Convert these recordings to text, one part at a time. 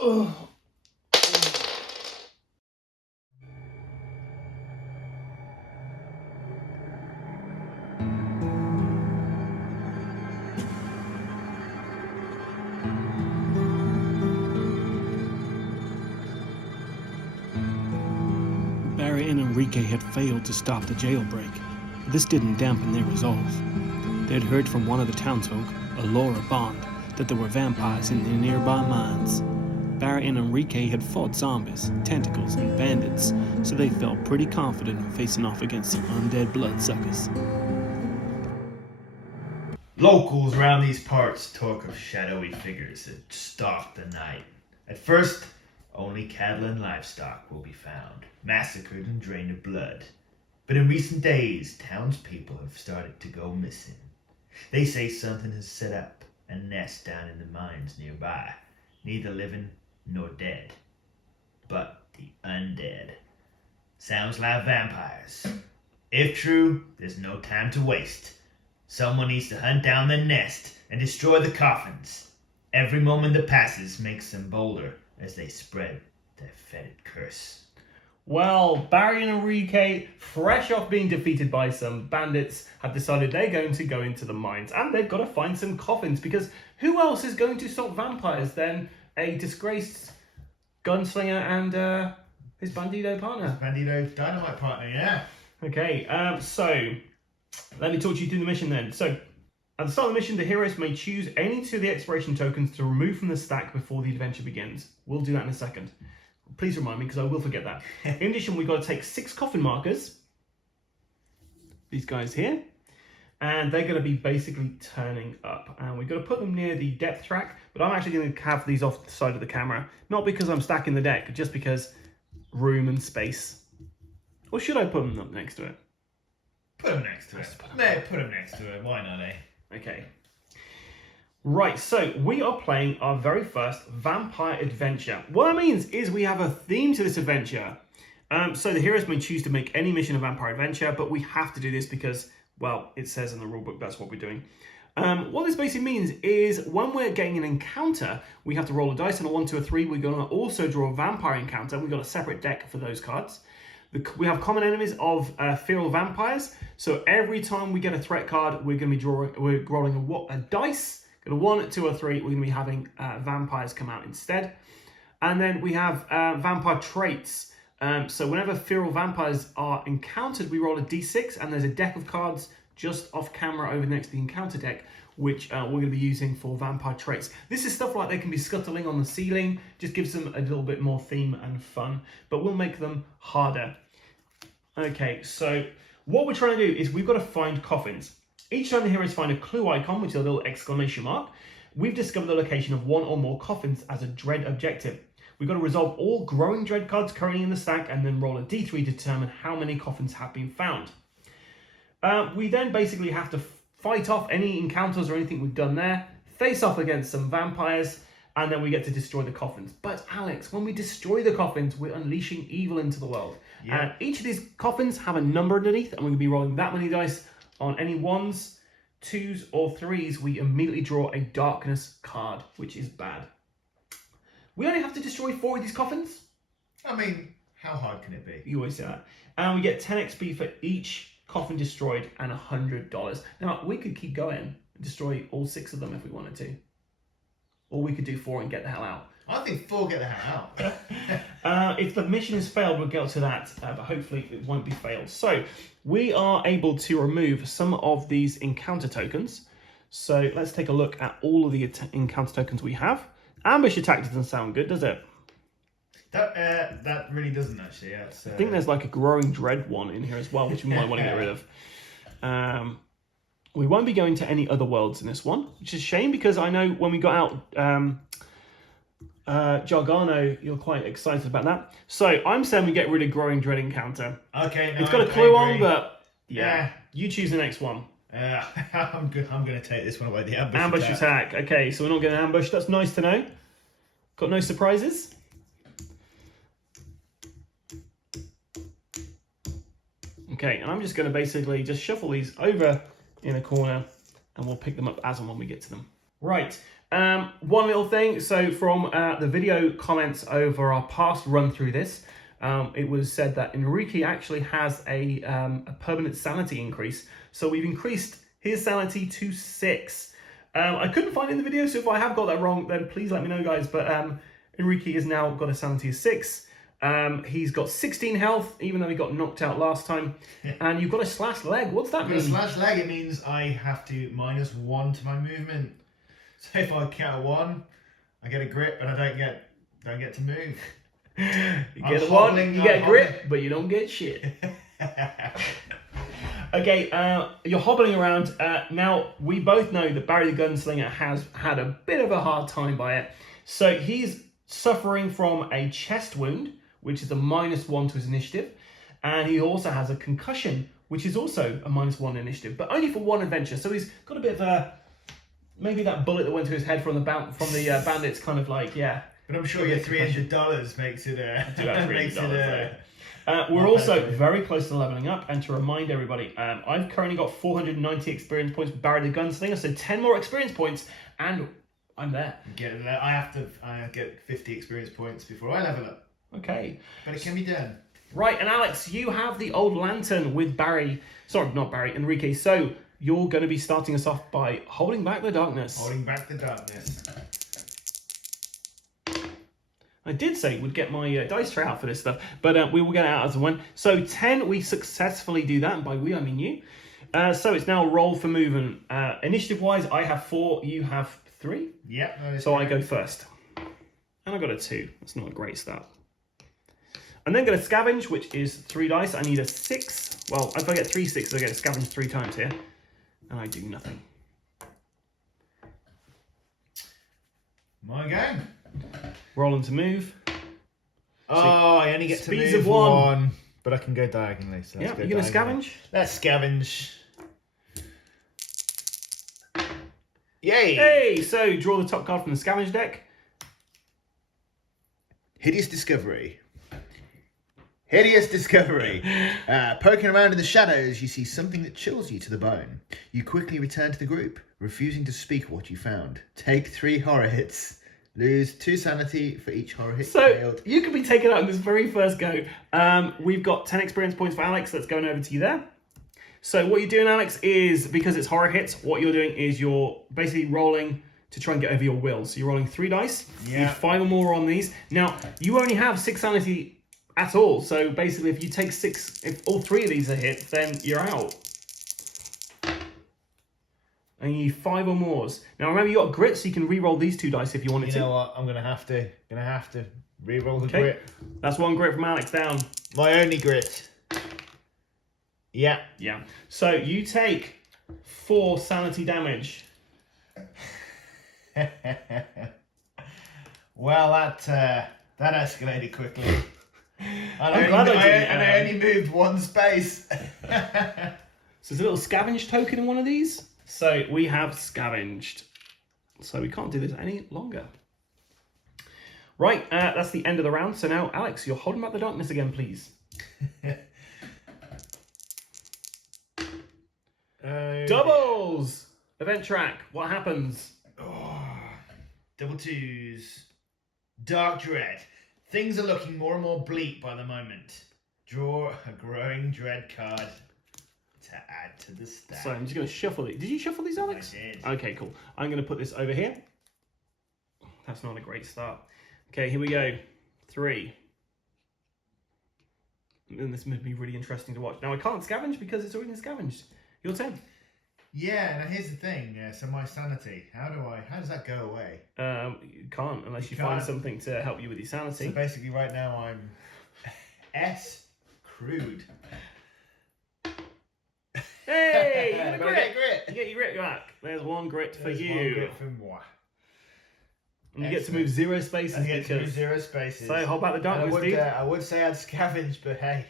Barry and Enrique had failed to stop the jailbreak, but this didn't dampen their resolve. They had heard from one of the townsfolk, Laura Bond, that there were vampires in the nearby mines. Barry and Enrique had fought zombies, tentacles, and bandits, so they felt pretty confident in facing off against some undead bloodsuckers. Locals around these parts talk of shadowy figures that stalk the night. At first, only cattle and livestock will be found, massacred and drained of blood. But in recent days, townspeople have started to go missing. They say something has set up a nest down in the mines nearby, neither living nor dead, but the undead. Sounds like vampires. If true, there's no time to waste. Someone needs to hunt down the nest and destroy the coffins. Every moment that passes makes them bolder as they spread their fetid curse. Well, Barry and Enrique, fresh off being defeated by some bandits, have decided they're going to go into the mines and they've got to find some coffins, because who else is going to stop vampires than a disgraced gunslinger and his Bandito partner? Bandito dynamite partner, yeah. Okay, so let me talk you through the mission then. So, at the start of the mission, the heroes may choose any two of the exploration tokens to remove from the stack before the adventure begins. We'll do that in a second. Please remind me, because I will forget that. In addition, we've got to take 6 coffin markers. These guys here. And they're going to be basically turning up. And we've got to put them near the depth track. But I'm actually going to have these off the side of the camera. Not because I'm stacking the deck, just because room and space. Or should I put them up next to it? Put them next to it. Put them next to it. Why not, eh? Okay. Right, so we are playing our very first vampire adventure. What that means is we have a theme to this adventure. So the heroes may choose to make any mission a vampire adventure, but we have to do this because, well, it says in the rulebook that's what we're doing. What this basically means is when we're getting an encounter, we have to roll a dice, and a 1, 2, or 3, we're going to also draw a vampire encounter. We've got a separate deck for those cards. We have common enemies of feral vampires. So every time we get a threat card, we're going to be rolling a dice. Got a 1, 2, or 3. We're going to be having vampires come out instead. And then we have vampire traits. So whenever feral vampires are encountered, we roll a d6, and there's a deck of cards just off camera over next to the encounter deck, which we're going to be using for vampire traits. This is stuff like they can be scuttling on the ceiling, just gives them a little bit more theme and fun, but we'll make them harder. Okay, so what we're trying to do is we've got to find coffins. Each time the heroes find a clue icon, which is a little exclamation mark, we've discovered the location of 1 or more coffins as a dread objective. We've got to resolve all growing dread cards currently in the stack and then roll a d3 to determine how many coffins have been found. We then basically have to fight off any encounters or anything we've done there, face off against some vampires, and then we get to destroy the coffins. But Alex, when we destroy the coffins, we're unleashing evil into the world. Yeah. And each of these coffins have a number underneath, and we're going to be rolling that many dice. On any 1s, 2s, or 3s, we immediately draw a darkness card, which is bad. We only have to destroy 4 of these coffins. I mean, how hard can it be? You always say that. And we get 10 XP for each coffin destroyed and $100. Now, we could keep going and destroy all 6 of them if we wanted to. Or we could do 4 and get the hell out. I think 4 get the hell out. If the mission is failed, we'll get to that, but hopefully it won't be failed. So we are able to remove some of these encounter tokens. So let's take a look at all of the encounter tokens we have. Ambush attack doesn't sound good, does it? That really doesn't actually. Yeah, I think there's like a growing dread one in here as well, which we might want to get rid of. We won't be going to any other worlds in this one, which is a shame because I know when we got out Jargano, you're quite excited about that. So I'm saying we get rid of growing dread encounter. Okay, no, it's got a clue on, but yeah, you choose the next one. I'm good. I'm going to take this one away. The ambush attack. Okay, so we're not going to ambush. That's nice to know. Got no surprises. Okay, and I'm just going to basically just shuffle these over in a corner, and we'll pick them up as and when we get to them. Right, One little thing. So from the video comments over our past run through this, it was said that Enrique actually has a permanent sanity increase. So we've increased his sanity to 6. I couldn't find it in the video, so if I have got that wrong, then please let me know, guys. But Enrique has now got a sanity of 6. He's got 16 health, even though he got knocked out last time. And you've got a slashed leg. What's that mean? A slashed leg, it means I have to -1 to my movement. So if I count 1, I get a grip, and I don't get to move. You get a 1, you get a grip, but you don't get shit. Okay, you're hobbling around. Now, we both know that Barry the Gunslinger has had a bit of a hard time by it. So he's suffering from a chest wound, which is a -1 to his initiative. And he also has a concussion, which is also a -1 initiative, but only for 1 adventure. So he's got a bit of a... Maybe that bullet that went to his head from the bandits kind of like, yeah. But I'm sure your $300 makes it we're also very close to leveling up, and to remind everybody, I've currently got 490 experience points with Barry the Gunslinger, so 10 more experience points, and I'm there. I have to get 50 experience points before I level up. Okay. But it can be done. Right, and Alex, you have the old lantern with Enrique, so you're going to be starting us off by holding back the darkness. Holding back the darkness. I did say we'd get my dice tray out for this stuff, but we will get it out as a one. So 10, we successfully do that, and by we, I mean you. So it's now roll for movement. Initiative-wise, I have 4, you have 3. Yep. So I go first. And I got a 2. That's not a great start. I'm then going to scavenge, which is 3 dice. I need a 6. Well, if I get 3 6s, I get to scavenge 3 times here. And I do nothing. My game. Rolling to move. Oh, I only get to speeds move of 1. But I can go diagonally. So yeah, you're going to scavenge? Let's scavenge. Yay! Hey, so draw the top card from the scavenge deck. Hideous Discovery. Hideous Discovery. Poking around in the shadows, you see something that chills you to the bone. You quickly return to the group, refusing to speak what you found. Take 3 horror hits. Lose 2 sanity for each horror hit failed. You can be taken out in this very first go. We've got 10 experience points for Alex. That's going over to you there. So what you're doing, Alex, is because it's horror hits, what you're doing is you're basically rolling to try and get over your will. So you're rolling 3 dice. Yeah. You need 5 or more on these. Now, you only have 6 sanity at all. So basically, if you take 6, if all 3 of these are hits, then you're out. And you need 5 or more. Now remember, you got grit, so you can re-roll these 2 dice if you wanted to. You know what? I'm gonna have to re-roll the grit. That's 1 grit from Alex down. My only grit. Yeah. Yeah. So you take 4 sanity damage. Well, that escalated quickly. I'm glad I only moved 1 space. So there's a little scavenge token in one of these. So we have scavenged. So we can't do this any longer. Right, that's the end of the round. So now, Alex, you're holding back the darkness again, please. Doubles! Event track, what happens? Oh, double 2s. Dark Dread. Things are looking more and more bleak by the moment. Draw a growing dread card to add to the stack. So I'm just going to shuffle these. Did you shuffle these, Alex? I did. Okay, cool. I'm going to put this over here. That's not a great start. Okay, here we go. 3. And this must be really interesting to watch. Now, I can't scavenge because it's already scavenged. Your turn. Yeah, now here's the thing. So my sanity, how does that go away? You can't unless you find something to help you with your sanity. So basically right now I'm S crude. Hey, you got a Get grit. You get your grit back. There's 1 grit for you. 1 grit for moi. And you get to move 0 spaces. I get to move 0 spaces. So hold back the darkness, dude. I would say I'd scavenge, but hey,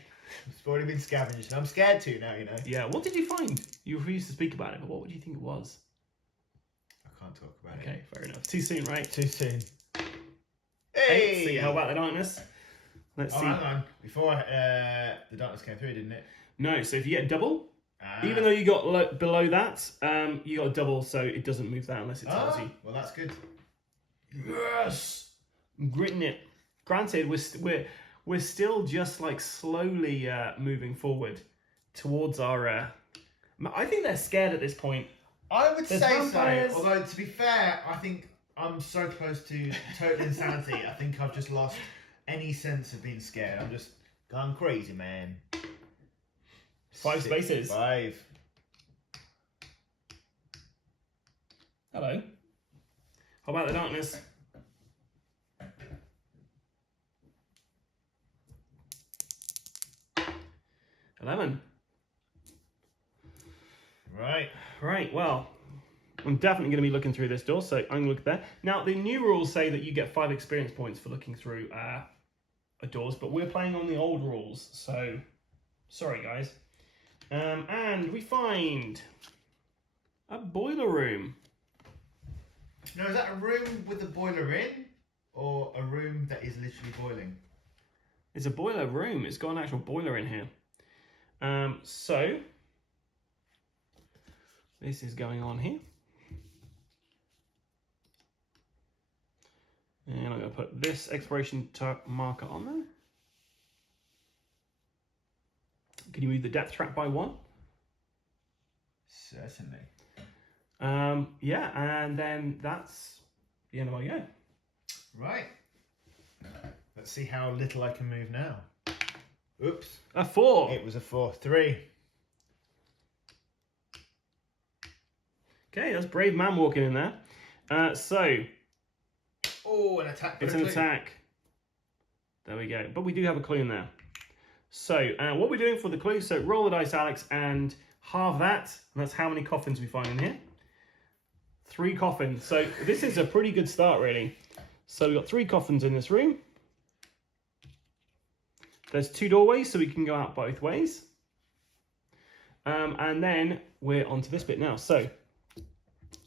it's already been scavenged. And I'm scared to now, you know. Yeah, what did you find? You refused to speak about it, but what would you think it was? I can't talk about it. Okay, fair enough. Too soon, right? Too soon. Hey! So you held back the darkness. Let's see. Hang on. Before the darkness came through, didn't it? No, so if you get double, Even though you got below that, you got a double, so it doesn't move that unless it tells you. Well, that's good. Yes! I'm gritting it. Granted, we're still just like slowly moving forward towards our. I think they're scared at this point. I would There's say vampires. so. Although to be fair, I think I'm so close to total insanity. I think I've just lost any sense of being scared. I'm just gone crazy, man. 5 spaces. 5. Hello. How about the darkness? $11. Right, well, I'm definitely going to be looking through this door, so I'm going to look there. Now, the new rules say that you get 5 experience points for looking through doors, but we're playing on the old rules, so sorry, guys. And we find a boiler room. Now, is that a room with a boiler in, or a room that is literally boiling? It's a boiler room. It's got an actual boiler in here. So this is going on here. And I'm going to put this exploration marker on there. Can you move the depth trap by 1? Certainly. Yeah, and then that's the end of my go. Right. Let's see how little I can move now. Oops. A 4. It was a 4. 3. Okay, that's brave man walking in there. Oh, an attack. It's an attack. There we go. But we do have a clue in there. So what we're doing for the clue, so roll the dice, Alex, and halve that. And that's how many coffins we find in here. 3 coffins. So this is a pretty good start, really. So we've got 3 coffins in this room. There's 2 doorways, so we can go out both ways. And then we're onto this bit now. So.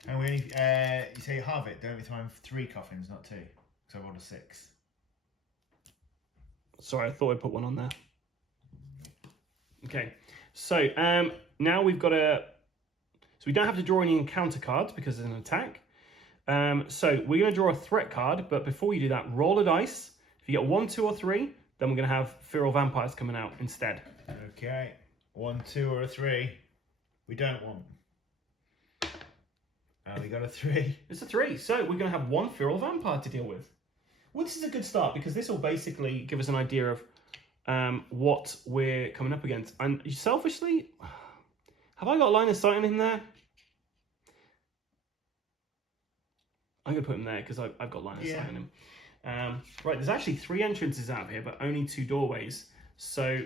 And we only, you say halve it, don't we? So I have 3 coffins, not 2. So I rolled a 6. Sorry, I thought I put 1 on there. Okay. So now we've got so we don't have to draw any encounter cards because there's an attack. So we're going to draw a threat card, but before we do that, roll a dice. If you get 1, 2, or 3, then we're going to have feral vampires coming out instead. Okay. 1, 2, or a 3. We don't want. We got a 3. It's a 3. So we're going to have 1 feral vampire to deal with. Well, this is a good start because this will basically give us an idea of what we're coming up against. And selfishly, have I got line of sight on him there? I'm going to put him there because I've got line of sight on him. Right, there's actually 3 entrances out here, but only 2 doorways. So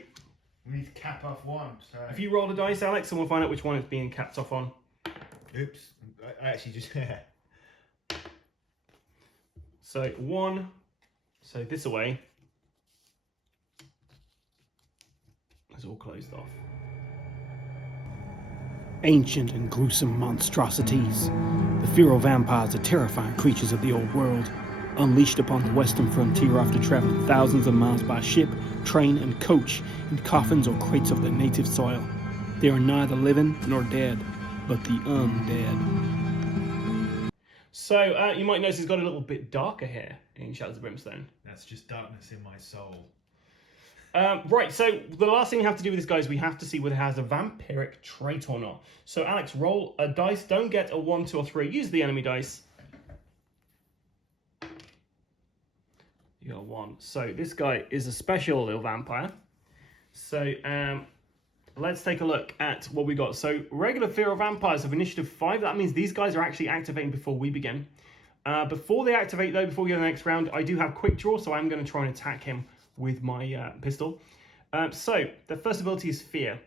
we need to cap off 1. So if you roll a dice, Alex, and we'll find out which one it's being capped off on. Oops, I actually just. So 1. So this away. It's all closed off. Ancient and gruesome monstrosities, the feral vampires are terrifying creatures of the old world, unleashed upon the western frontier after traveling thousands of miles by ship, train, and coach in coffins or crates of their native soil. They are neither living nor dead, but the undead. So you might notice it's got a little bit darker here in Shadows of Brimstone. That's just darkness in my soul. Right, so the last thing we have to do with this, guys, we have to see whether it has a vampiric trait or not. So, Alex, roll a dice. Don't get a 1, 2, or 3. Use the enemy dice. You got 1. So, this guy is a special little vampire. So, let's take a look at what we got. So, regular feral vampires have initiative 5. That means these guys are actually activating before we begin. Before they activate, though, before we go to the next round, I do have quick draw, so I'm going to try and attack him with my pistol. So, the first ability is Fear.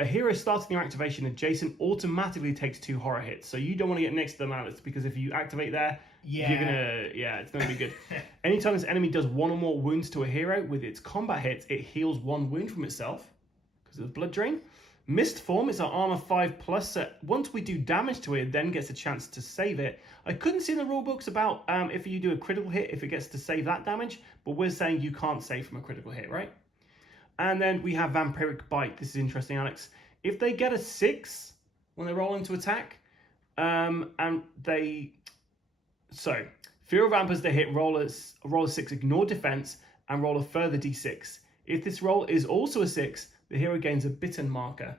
A hero starting their activation adjacent automatically takes 2 horror hits. So you don't want to get next to them, Alex, because if you activate there, it's going to be good. Anytime this enemy does 1 or more wounds to a hero with its combat hits, it heals 1 wound from itself because of the blood drain. Mist form is our armor 5+. So once we do damage to it, it then gets a chance to save it. I couldn't see in the rule books about if you do a critical hit, if it gets to save that damage, but we're saying you can't save from a critical hit, right? And then we have Vampiric Bite. This is interesting, Alex. If they get a 6 when they roll into attack, and they... So, fear of vampires they hit, roll a 6, ignore defense, and roll a further d6. If this roll is also a 6, the hero gains a bitten marker.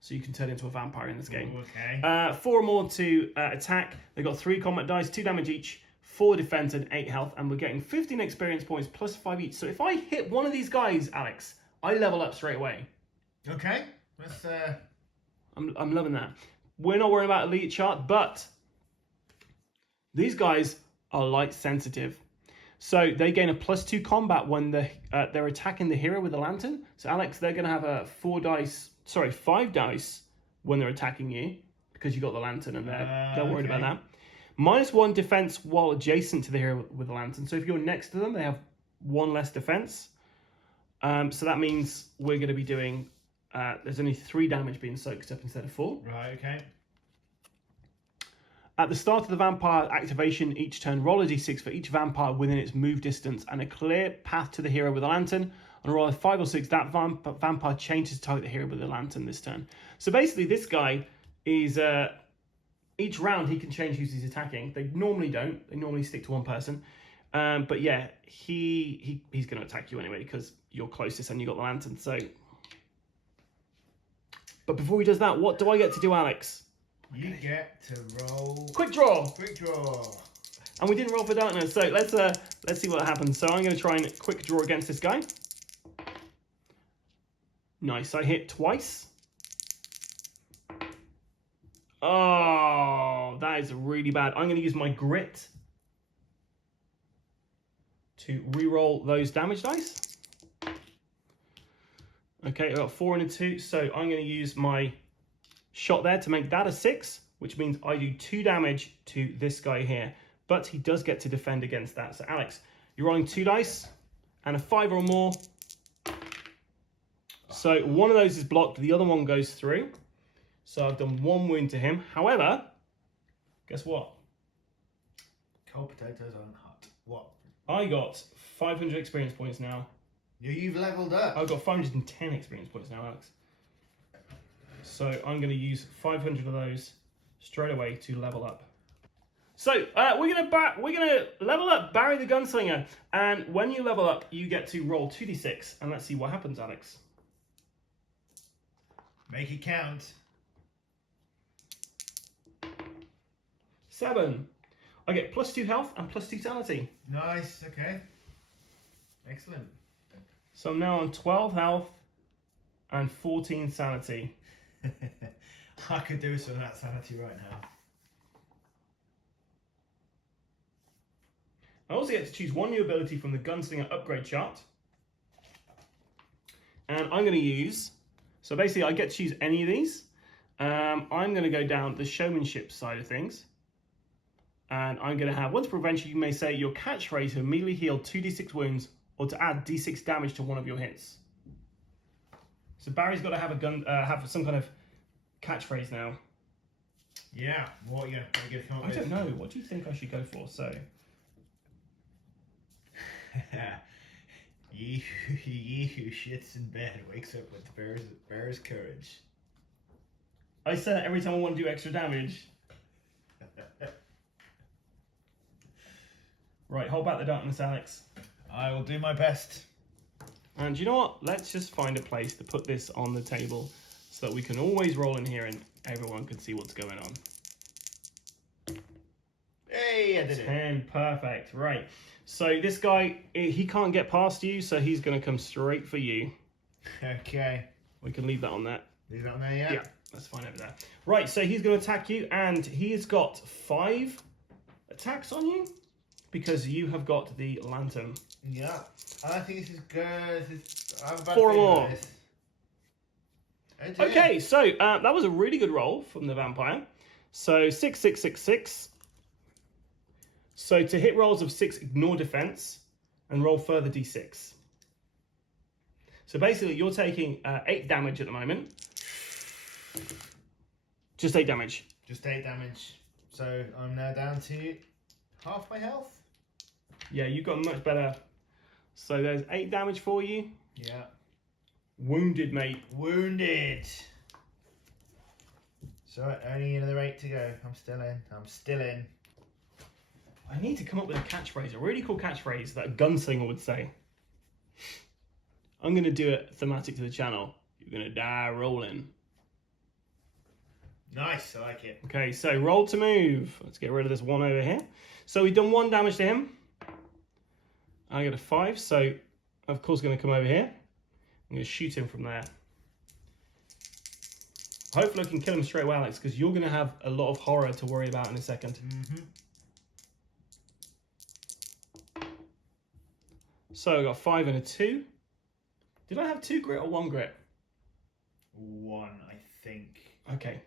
So you can turn into a vampire in this game. Ooh, okay. 4 or more to attack. They got 3 combat dice, 2 damage each, 4 defense, and 8 health. And we're getting 15 experience points plus 5 each. So if I hit one of these guys, Alex, I level up straight away. Okay. Let's. I'm loving that. We're not worrying about elite chart, but these guys are light sensitive. So they gain a +2 combat when they're attacking the hero with a lantern. So Alex, they're going to have a 5 dice when they're attacking you because you got the lantern and they're worried about that. -1 defense while adjacent to the hero with the lantern. So if you're next to them, they have 1 less defense. So that means we're going to be doing, there's only 3 damage being soaked up instead of 4. Right, okay. At the start of the vampire activation, each turn, roll a d6 for each vampire within its move distance and a clear path to the hero with a lantern. On a roll of 5 or 6, that vampire changes to target the hero with a lantern this turn. So basically, this guy is, each round he can change who's he's attacking. They normally don't. They normally stick to one person. But yeah, he's going to attack you anyway because you're closest and you got the lantern. So, but before he does that, what do I get to do, Alex? You get to roll. Quick draw. Quick draw. And we didn't roll for darkness, so let's see what happens. So I'm going to try and quick draw against this guy. Nice, I hit twice. Oh, that is really bad. I'm going to use my grit to re-roll those damage dice. Okay, I got 4 and a 2, so I'm going to use my shot there to make that a 6, which means I do 2 damage to this guy here. But he does get to defend against that. So Alex, you're rolling 2 dice and a 5 or more. So one of those is blocked, the other one goes through. So I've done 1 wound to him. However, guess what? Cold potatoes aren't hot. What? I got 500 experience points now. You've leveled up. I've got 510 experience points now, Alex. So I'm going to use 500 of those straight away to level up. So we're gonna level up Barry the Gunslinger, and when you level up, you get to roll 2d6, and let's see what happens, Alex. Make it count. 7. I get +2 health and +2 sanity. Nice. Okay. Excellent. So I'm now on 12 health and 14 sanity. I could do some of that sanity right now. I also get to choose 1 new ability from the Gunslinger upgrade chart. And I'm going to use, so basically I get to choose any of these. I'm going to go down the showmanship side of things. And I'm going to have, once per adventure, you may say your catchphrase to immediately heal 2d6 wounds or to add d6 damage to one of your hits. So Barry's got to have have some kind of catchphrase now. Yeah. What you gonna come up I with? don't know. What do you think I should go for? So. Ye who shits in bed wakes up with bear's courage. I say that every time I want to do extra damage. Right, hold back the darkness, Alex. I will do my best. And you know what? Let's just find a place to put this on the table so that we can always roll in here and everyone can see what's going on. Hey, I did it. 10, perfect. Right. So this guy, he can't get past you, so he's going to come straight for you. Okay. We can leave that on there. Leave that on there, yeah? Yeah, that's fine over there. Right, so he's going to attack you, and he's got 5 attacks on you because you have got the lantern. Yeah. I think this is good. I'm about 4 to more. this. Okay, so that was a really good roll from the vampire. So 6, 6, 6, 6. So to hit rolls of 6, ignore defense and roll further d6. So basically, you're taking 8 damage at the moment. Just 8 damage. Just 8 damage. So I'm now down to half my health. Yeah, you've got much better. So there's 8 damage for you. Yeah. Wounded, mate. Wounded. So only another 8 to go. I'm still in. I'm still in. I need to come up with a catchphrase, a really cool catchphrase that a gunslinger would say. I'm going to do it thematic to the channel. You're going to die rolling. Nice, I like it. Okay, so roll to move. Let's get rid of this 1 over here. So we've done 1 damage to him. I get a 5, so of course going to come over here. I'm going to shoot him from there. Hopefully I can kill him straight away, Alex, because you're going to have a lot of horror to worry about in a second. So I got 5 and a 2. Did I have 2 grit or 1 grit? 1, I think. Okay.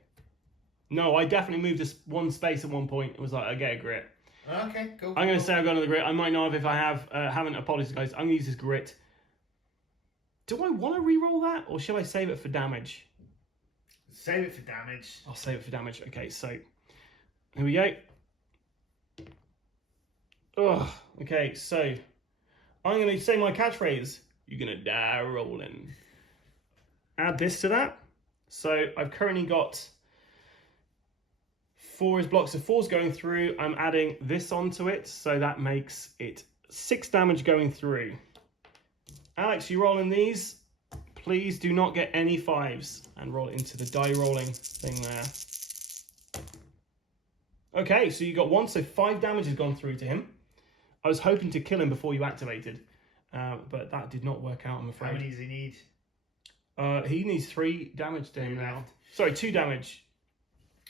No, I definitely moved this 1 space at one point. It was like, I get a grit. Okay, cool. I'm going to say I've got another grit. I might not have if I haven't. Apologies, guys. I'm going to use this grit. Do I want to re-roll that, or shall I save it for damage? Save it for damage. I'll save it for damage. Okay, so here we go. Ugh. Okay, so I'm going to say my catchphrase. You're going to die rolling. Add this to that. So I've currently got 4 is blocks of 4's going through. I'm adding this onto it, so that makes it 6 damage going through. Alex, you rolling these? Please do not get any 5s and roll it into the die rolling thing there. Okay, so you got 1, so 5 damage has gone through to him. I was hoping to kill him before you activated, but that did not work out, I'm afraid. How many does he need? He needs 3 damage to him now. Sorry, 2 damage.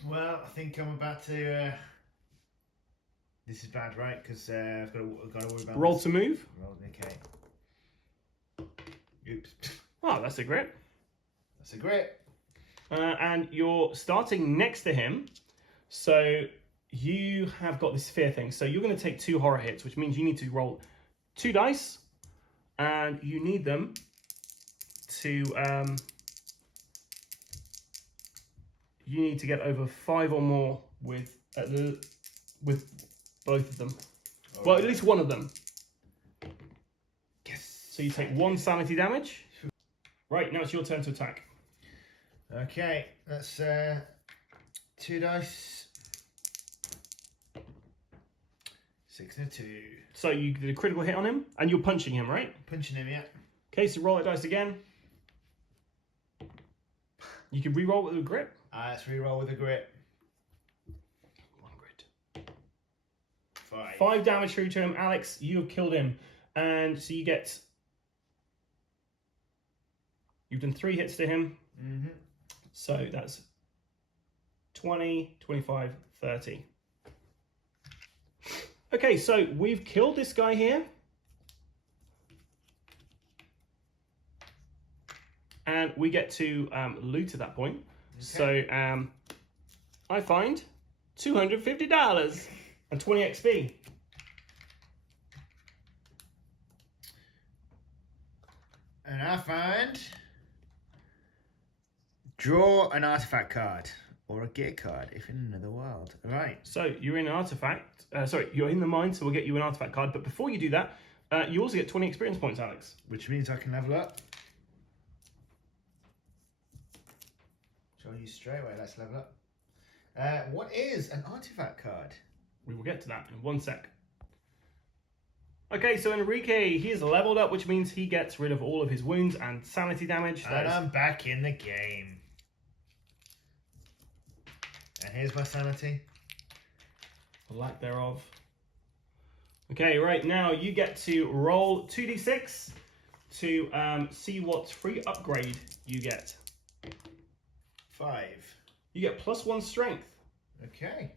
Well, I think I'm about to. This is bad, right? Because I've got to worry about. Roll this. to move. Roll, okay. Oops. Oh, that's a grit. That's a grit. And you're starting next to him, so you have got this fear thing. So you're going to take 2 horror hits, which means you need to roll 2 dice, and you need them to. You need to get over 5 or more with both of them. All well, right. at least one of them. Yes. So you take 1 sanity damage. Right, now it's your turn to attack. Okay, that's 2 dice. 6 and a 2. So you did a critical hit on him, and you're punching him, right? Punching him, yeah. Okay, so roll that dice again. You can re-roll with a grip. Let's re-roll with a grit. 1 grit. 5. 5 damage through to him. Alex, you have killed him. And so you get... You've done 3 hits to him. Mm-hmm. So that's 20, 25, 30. Okay, so we've killed this guy here. And we get to loot at that point. Okay. So I find $250 and 20 XP. And I find draw an artifact card or a gear card if in another world. All right. So you're in an artifact. You're in the mine, so we'll get you an artifact card. But before you do that, you also get 20 experience points, Alex. Which means I can level up. Shall I use straight away? Let's level up. What is an artifact card? We will get to that in 1 sec. Okay, so Enrique, he is leveled up, which means he gets rid of all of his wounds and sanity damage. And I'm back in the game. And here's my sanity. The lack thereof. Okay, right now you get to roll 2d6 to see what free upgrade you get. 5. You get +1 strength. Okay.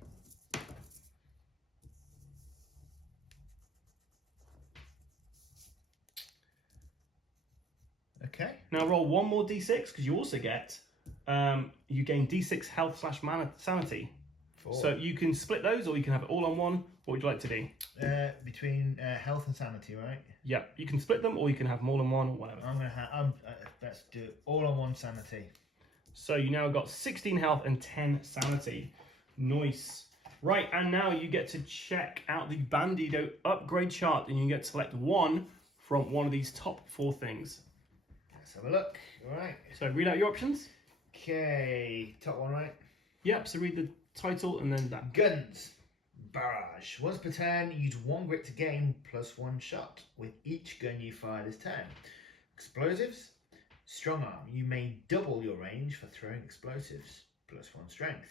Okay. Now roll 1 more d6 because you also get you gain d6 health / sanity. 4. So you can split those, or you can have it all on one. What would you like to do? Between health and sanity, right? Yeah, you can split them, or you can have them all in one, or whatever. I'm gonna have. Let's do it all on 1 sanity. So you now got 16 health and 10 sanity. Nice. Right, and now you get to check out the Bandito upgrade chart, and you get to select one from one of these top 4 things. Let's have a look. All right. So read out your options. Okay, top one, right? Yep, so read the title and then that. Guns. Barrage. Once per turn, use 1 grit to gain +1 shot with each gun you fire this turn. Explosives. Strong arm. You may double your range for throwing explosives. +1 strength.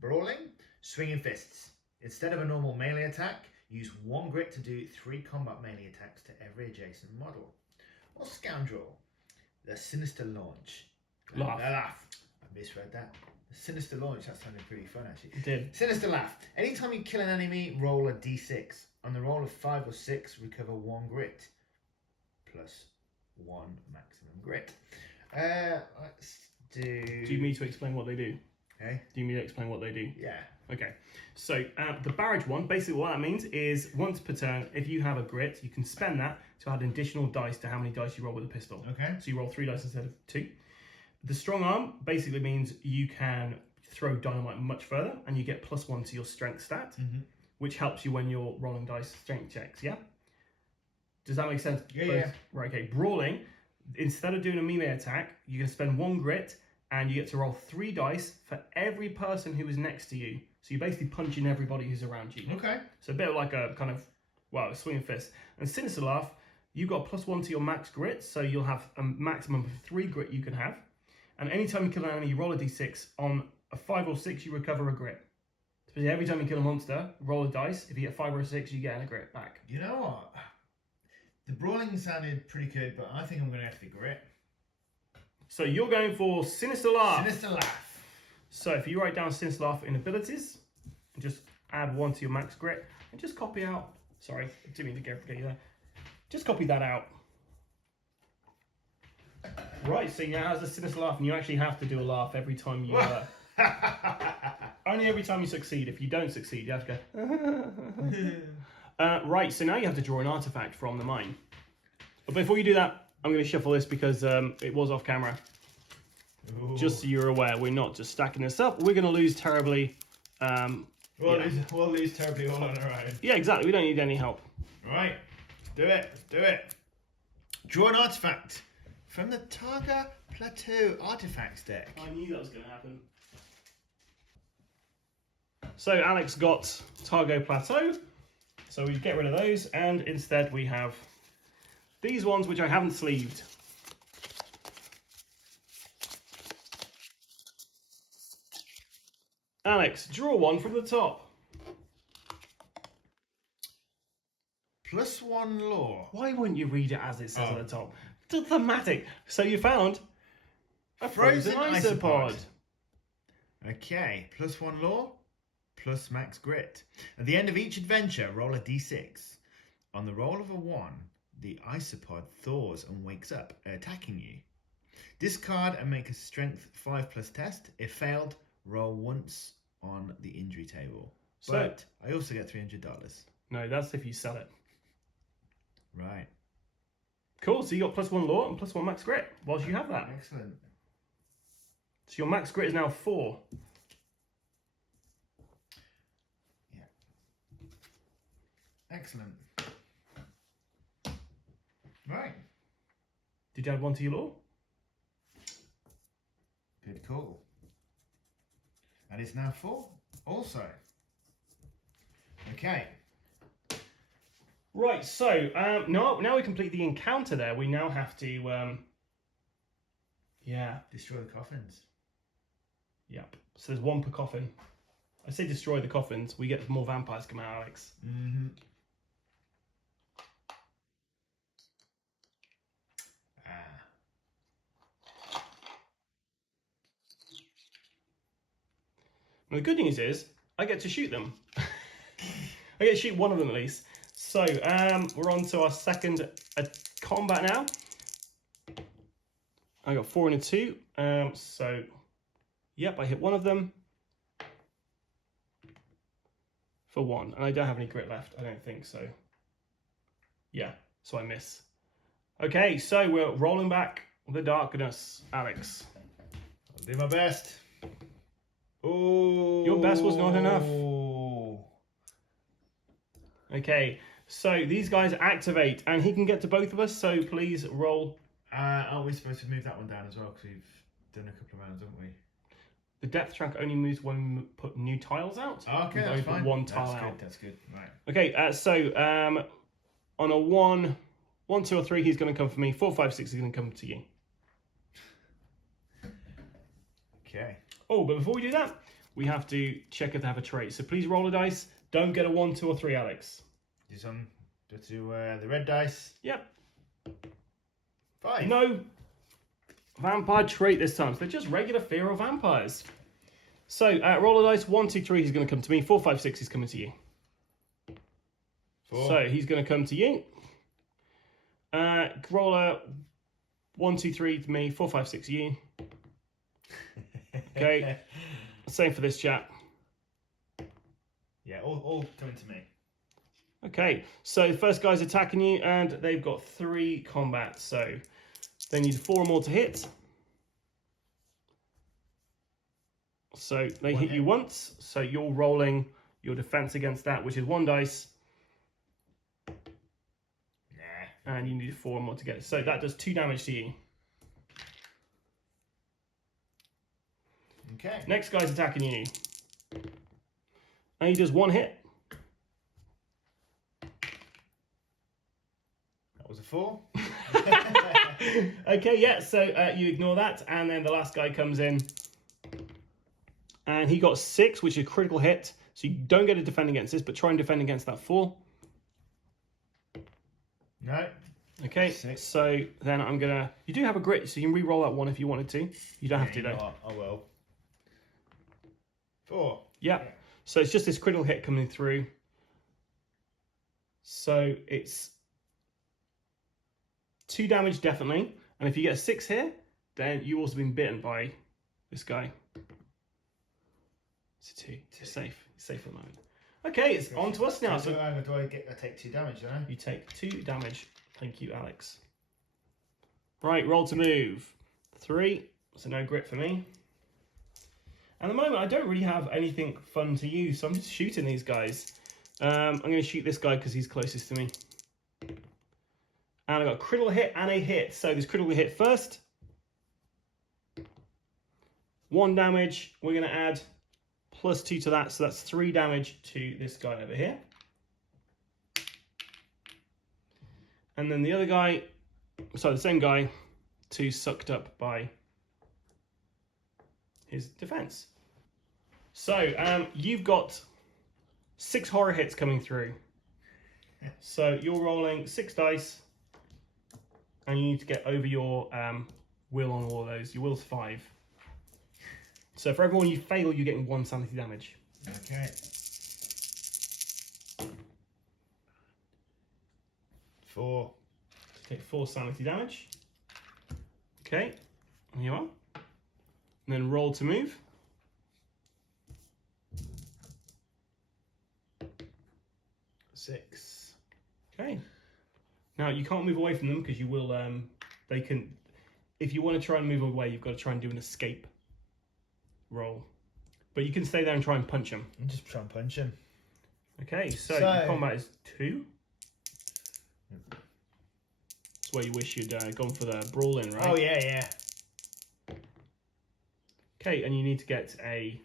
Brawling. Swinging fists. Instead of a normal melee attack, use 1 grit to do 3 combat melee attacks to every adjacent model. Or Scoundrel. The Sinister Launch. Laugh. I misread that. The Sinister Launch, that sounded pretty fun actually. It did. Sinister Laugh. Anytime you kill an enemy, roll a d6. On the roll of 5 or 6, recover 1 grit. +1 maximum grit. Let's do... Do you need to explain what they do? Okay. Do you need to explain what they do? Yeah. Okay, so the barrage one, basically what that means is once per turn, if you have a grit, you can spend that to add additional dice to how many dice you roll with a pistol. Okay. So you roll 3 dice instead of 2. The strong arm basically means you can throw dynamite much further and you get +1 to your strength stat, which helps you when you're rolling dice strength checks, yeah? Does that make sense? Yeah. Right, okay. Brawling, instead of doing a melee attack, you can spend 1 grit and you get to roll 3 dice for every person who is next to you. So you're basically punching everybody who's around you. Okay. So a bit like a kind of, well, a swinging fist. And Sinister Laugh, you've got +1 to your max grit, so you'll have a maximum of 3 grit you can have. And anytime you kill an enemy, you roll a d6. On a 5 or 6, you recover a grit. So every time you kill a monster, roll a dice. If you get 5 or 6, you get a grit back. You know what? The brawling sounded pretty good, but I think I'm going to have to grit. So you're going for Sinister Laugh. Sinister Laugh. So if you write down Sinister Laugh in abilities, and just add 1 to your max grit, and just copy out. Sorry, I didn't mean to get you there. Just copy that out. Right, so now has a Sinister Laugh, and you actually have to do a laugh every time you. Only every time you succeed. If you don't succeed, you have to go. Right, so now you have to draw an artifact from the mine. But before you do that, I'm going to shuffle this because it was off camera. Ooh. Just so you're aware, we're not just stacking this up. We're going to lose terribly. We'll lose terribly all on our own. Yeah, exactly. We don't need any help. Right, let's do it. Draw an artifact from the Targa Plateau Artifacts deck. I knew that was going to happen. So Alex got Targo Plateau. So we get rid of those, and instead we have these ones which I haven't sleeved. Alex, draw one from the top. +1 law. Why wouldn't you read it as it says at the top? It's thematic. So you found a frozen isopod. Okay, +1 law, plus max grit. At the end of each adventure, roll a d6. On the roll of a 1, the isopod thaws and wakes up, attacking you. Discard and make a strength 5+ test. If failed, roll once on the injury table. But I also get $300. No, that's if you sell it. Right. Cool, so you got +1 law and +1 max grit whilst you have that. Excellent. So your max grit is now 4. Yeah. Excellent. Right. Did you add 1 to your law? Good call. And it's now 4 also. Okay. Right, so now we complete the encounter there. We now have to, Destroy the coffins. Yep. So there's 1 per coffin. I say destroy the coffins. We get more vampires come out, Alex. Mm-hmm. Now, the good news is I get to shoot them. I get to shoot one of them at least. So we're on to our second combat now. I got 4 and a 2. So, yep, I hit one of them for 1. And I don't have any grit left, I don't think so. Yeah, so I miss. Okay, so we're rolling back the darkness, Alex. I'll do my best. Oh, your best was not enough. Okay, so these guys activate, and he can get to both of us, so please roll. Aren't we supposed to move that one down as well? Because we've done a couple of rounds, haven't we? The depth track only moves when we put new tiles out. Okay, We've only that's put fine. one tile out. That's good. Right. Okay, so on a 1, 2, or 3, he's going to come for me. 4, 5, 6 is going to come to you. Okay. Oh, but before we do that, we have to check if they have a trait. So please roll a dice. Don't get a 1, 2, or 3, Alex. Do the red dice. Yep. 5. No vampire trait this time. So they're just regular fear of vampires. So roll a dice. 1, 2, 3, he's going to come to me. 4, 5, 6, he's coming to you. 4. So he's going to come to you. Roll a 1, 2, 3 to me. 4, 5, 6 you. Okay. Same for this chap. Yeah, all coming to me. Okay, so the first guy's attacking you, and they've got 3 combat, so they need 4 or more to hit. So they hit you once, so you're rolling your defense against that, which is 1 dice. Nah. And you need 4 or more to get it. So that does 2 damage to you. Okay. Next guy's attacking you. And he does 1 hit. That was a 4. Okay, yeah, so you ignore that, and then the last guy comes in. And he got 6, which is a critical hit. So you don't get to defend against this, but try and defend against that 4. No. Okay, 6. so then I'm going to... You do have a grit, so you can re-roll that 1 if you wanted to. You don't have to, though. I will. 4. Yeah. So it's just this critical hit coming through. So it's 2 damage, definitely. And if you get a 6 here, then you've also been bitten by this guy. It's a 2. It's safe. It's safe for the moment. Okay, it's on to us now. So I take 2 damage, don't I? You take 2 damage. Thank you, Alex. Right, roll to move. 3. So no grit for me. At the moment, I don't really have anything fun to use, so I'm just shooting these guys. I'm going to shoot this guy because he's closest to me. And I got a critical hit and a hit. So this critical hit first. 1 damage. We're going to add +2 to that, so that's 3 damage to this guy over here. And then the other guy, sorry, the same guy, 2 sucked up by his defense. So you've got 6 horror hits coming through. So you're rolling 6 dice, and you need to get over your will on all of those. Your will's 5. So for everyone you fail, you're getting 1 sanity damage. Okay. 4. Take 4 sanity damage. Okay, there you are. And then roll to move. 6. Okay. Now you can't move away from them because you will. They can. If you want to try and move away, you've got to try and do an escape roll. But you can stay there and try and punch them. And just try and punch him. Okay, so your combat is 2. That's where you wish you'd gone for the brawl in, right? Oh yeah. Okay, and you need to get a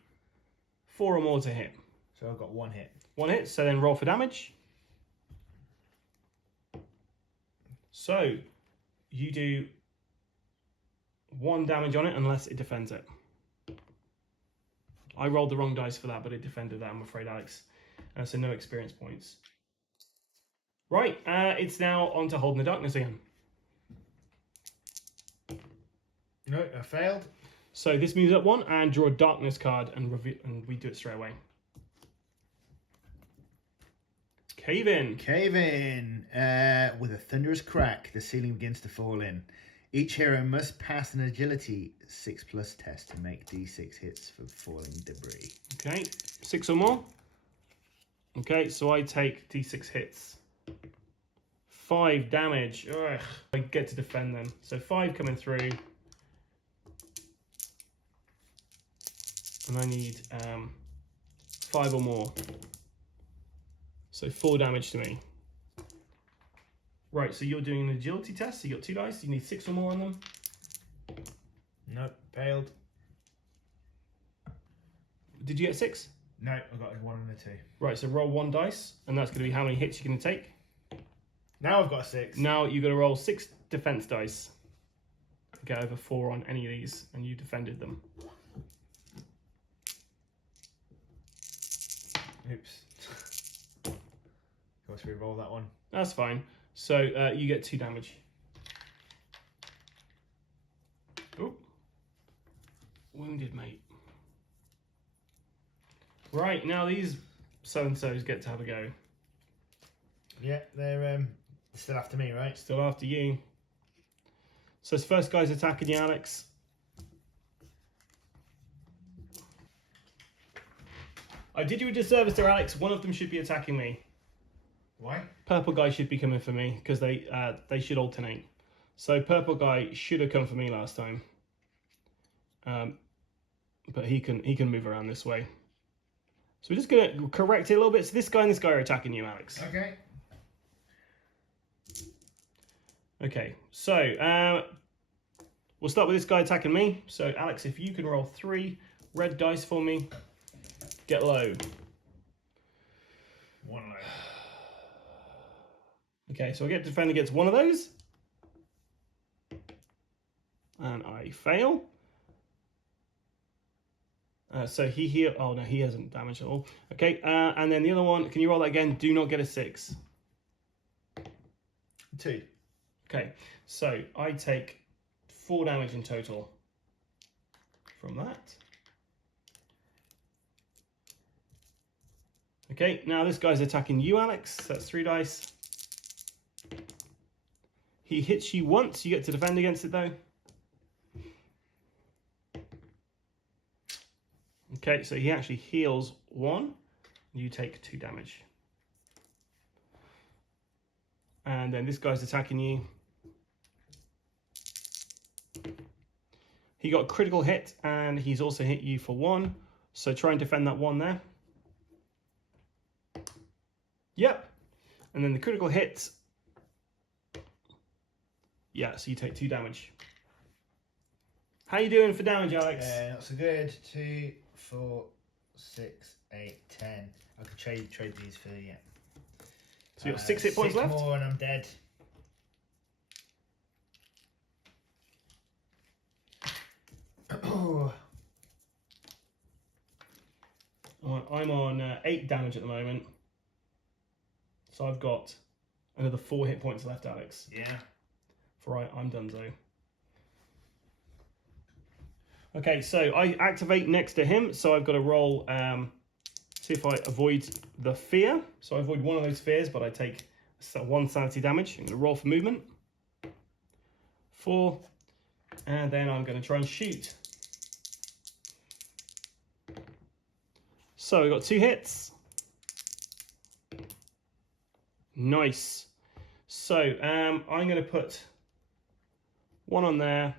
4 or more to hit. So I've got 1 hit. 1 hit, so then roll for damage. So you do 1 damage on it unless it defends it. I rolled the wrong dice for that, but it defended that, I'm afraid, Alex. So no experience points. Right, it's now on to Hold in the Darkness again. No, I failed. So this moves up 1 and draw a darkness card and we do it straight away. Cave in. Cave in. With a thunderous crack, the ceiling begins to fall in. Each hero must pass an agility 6+ test to make d6 hits for falling debris. Okay, 6 or more. Okay, so I take d6 hits. 5 damage. Ugh. I get to defend them. So 5 coming through. And I need 5 or more. So 4 damage to me. Right, so you're doing an agility test. So you got 2 dice. You need 6 or more on them. Nope, failed. Did you get 6? No, I got a 1 and a 2. Right, so roll 1 dice, and that's going to be how many hits you're going to take. Now I've got a 6. Now you're going to roll 6 defense dice. Get over 4 on any of these, and you defended them. Oops. Got to re-roll that one. That's fine. So you get 2 damage. Oh. Wounded, mate. Right, now these so-and-sos get to have a go. Yeah, they're still after me, right? Still after you. So this first guy's attacking you, Alex. I did you a disservice there, Alex. One of them should be attacking me. Why? Purple guy should be coming for me because they should alternate. So purple guy should have come for me last time. But he can move around this way. So we're just gonna correct it a little bit. So this guy and this guy are attacking you, Alex. Okay. Okay, so we'll start with this guy attacking me. So Alex, if you can roll 3 red dice for me, get low. 1 low. Okay, so I get to defend against one of those. And I fail. So he heal. Oh no, he hasn't damaged at all. Okay, and then the other one, can you roll that again? Do not get a 6. 2. Okay, so I take 4 damage in total from that. Okay, now this guy's attacking you, Alex. That's 3 dice. He hits you once. You get to defend against it, though. Okay, so he actually heals 1. You take 2 damage. And then this guy's attacking you. He got a critical hit, and he's also hit you for 1. So try and defend that 1 there. Yep. And then the critical hit. Yeah, so you take 2 damage. How you doing for damage, Alex? Not so good. 2, 4, 6, 8, 10. I could trade these for, yeah. So you've got 6 hit points 6 left? more and I'm dead. I'm on 8 damage at the moment. So I've got another 4 hit points left, Alex. Yeah. I'm donezo. Okay, so I activate next to him. So I've got to roll, see if I avoid the fear. So I avoid one of those fears, but I take 1 sanity damage. I'm going to roll for movement. 4. And then I'm going to try and shoot. So we got 2 hits. Nice. So I'm going to put 1 on there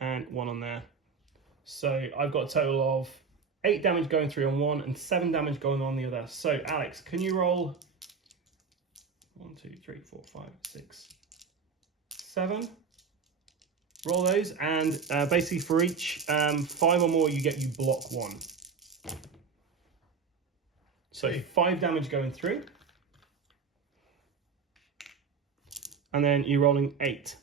and 1 on there. So I've got a total of 8 damage going through on 1 and 7 damage going on the other. So Alex, can you roll 1, 2, 3, 4, 5, 6, 7? Roll those, and basically for each 5 or more, you block 1. So 5 damage going through. And then you're rolling 8.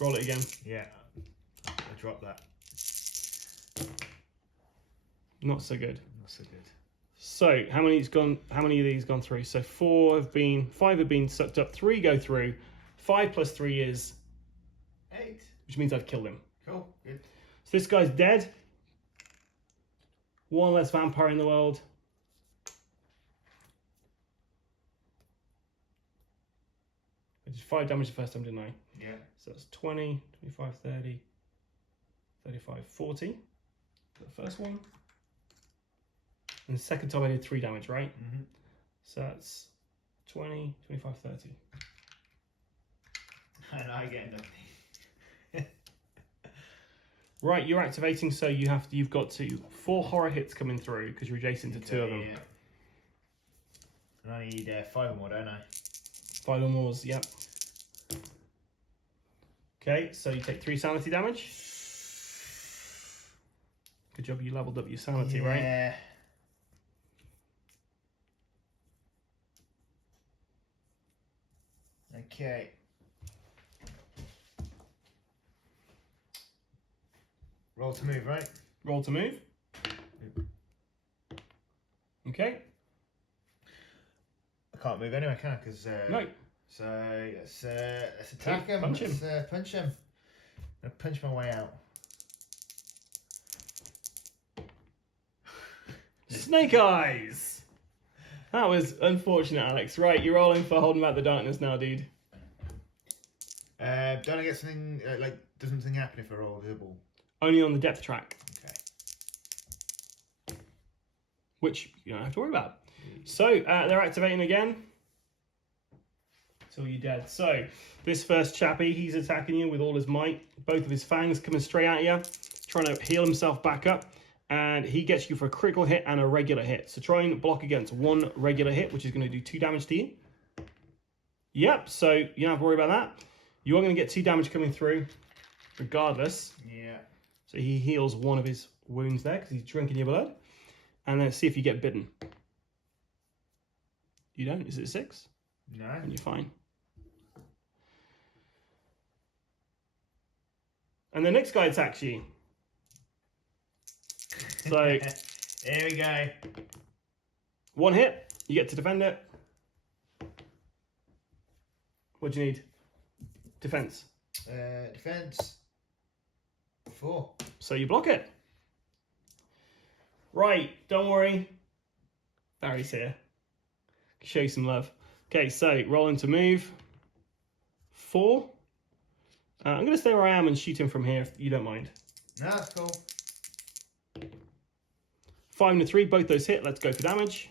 Roll it again. Yeah. I dropped that. Not so good. Not so good. So how many of these gone through? So 5 have been sucked up, 3 go through. 5 plus 3 is 8. Which means I've killed him. Cool. Good. So this guy's dead. 1 less vampire in the world. I did 5 damage the first time, didn't I? Yeah. So that's 20, 25, 30, 35, 40. The first one. And the second time I did 3 damage, right? Mm-hmm. So that's 20, 25, 30. And I get nothing. Right, you're activating, so you've got 4 horror hits coming through because you're adjacent to 2 of them. Yeah. And I need 5 more, don't I? 5 or more, yep. Okay, so you take 3 sanity damage. Good job, you leveled up your sanity, right? Yeah. Okay. Roll to move, right? Roll to move. Okay. I can't move anyway, can I? Because No. So let's attack him. Punch Let's him. punch him. I'm gonna punch my way out. Snake eyes. That was unfortunate, Alex. Right, you're rolling for holding back the darkness now, dude. Don't I get something like? Doesn't something happen if I roll visible? Only on the depth track, Okay. which you don't have to worry about. So they're activating again. Till you're dead. So this first chappie, he's attacking you with all his might. Both of his fangs coming straight at you, trying to heal himself back up. And he gets you for a critical hit and a regular hit. So try and block against 1 regular hit, which is going to do 2 damage to you. Yep, so you don't have to worry about that. You are going to get 2 damage coming through, regardless. Yeah. So he heals 1 of his wounds there, because he's drinking your blood. And then see if you get bitten. You don't? Is it 6? No. And you're fine. And the next guy attacks you. So here we go. 1 hit, you get to defend it. What do you need? Defense. Defense. 4. So you block it. Right, don't worry. Barry's here. Show you some love. Okay, so rolling to move. 4. I'm going to stay where I am and shoot him from here if you don't mind. No, that's cool. 5 and a 3, both those hit. Let's go for damage.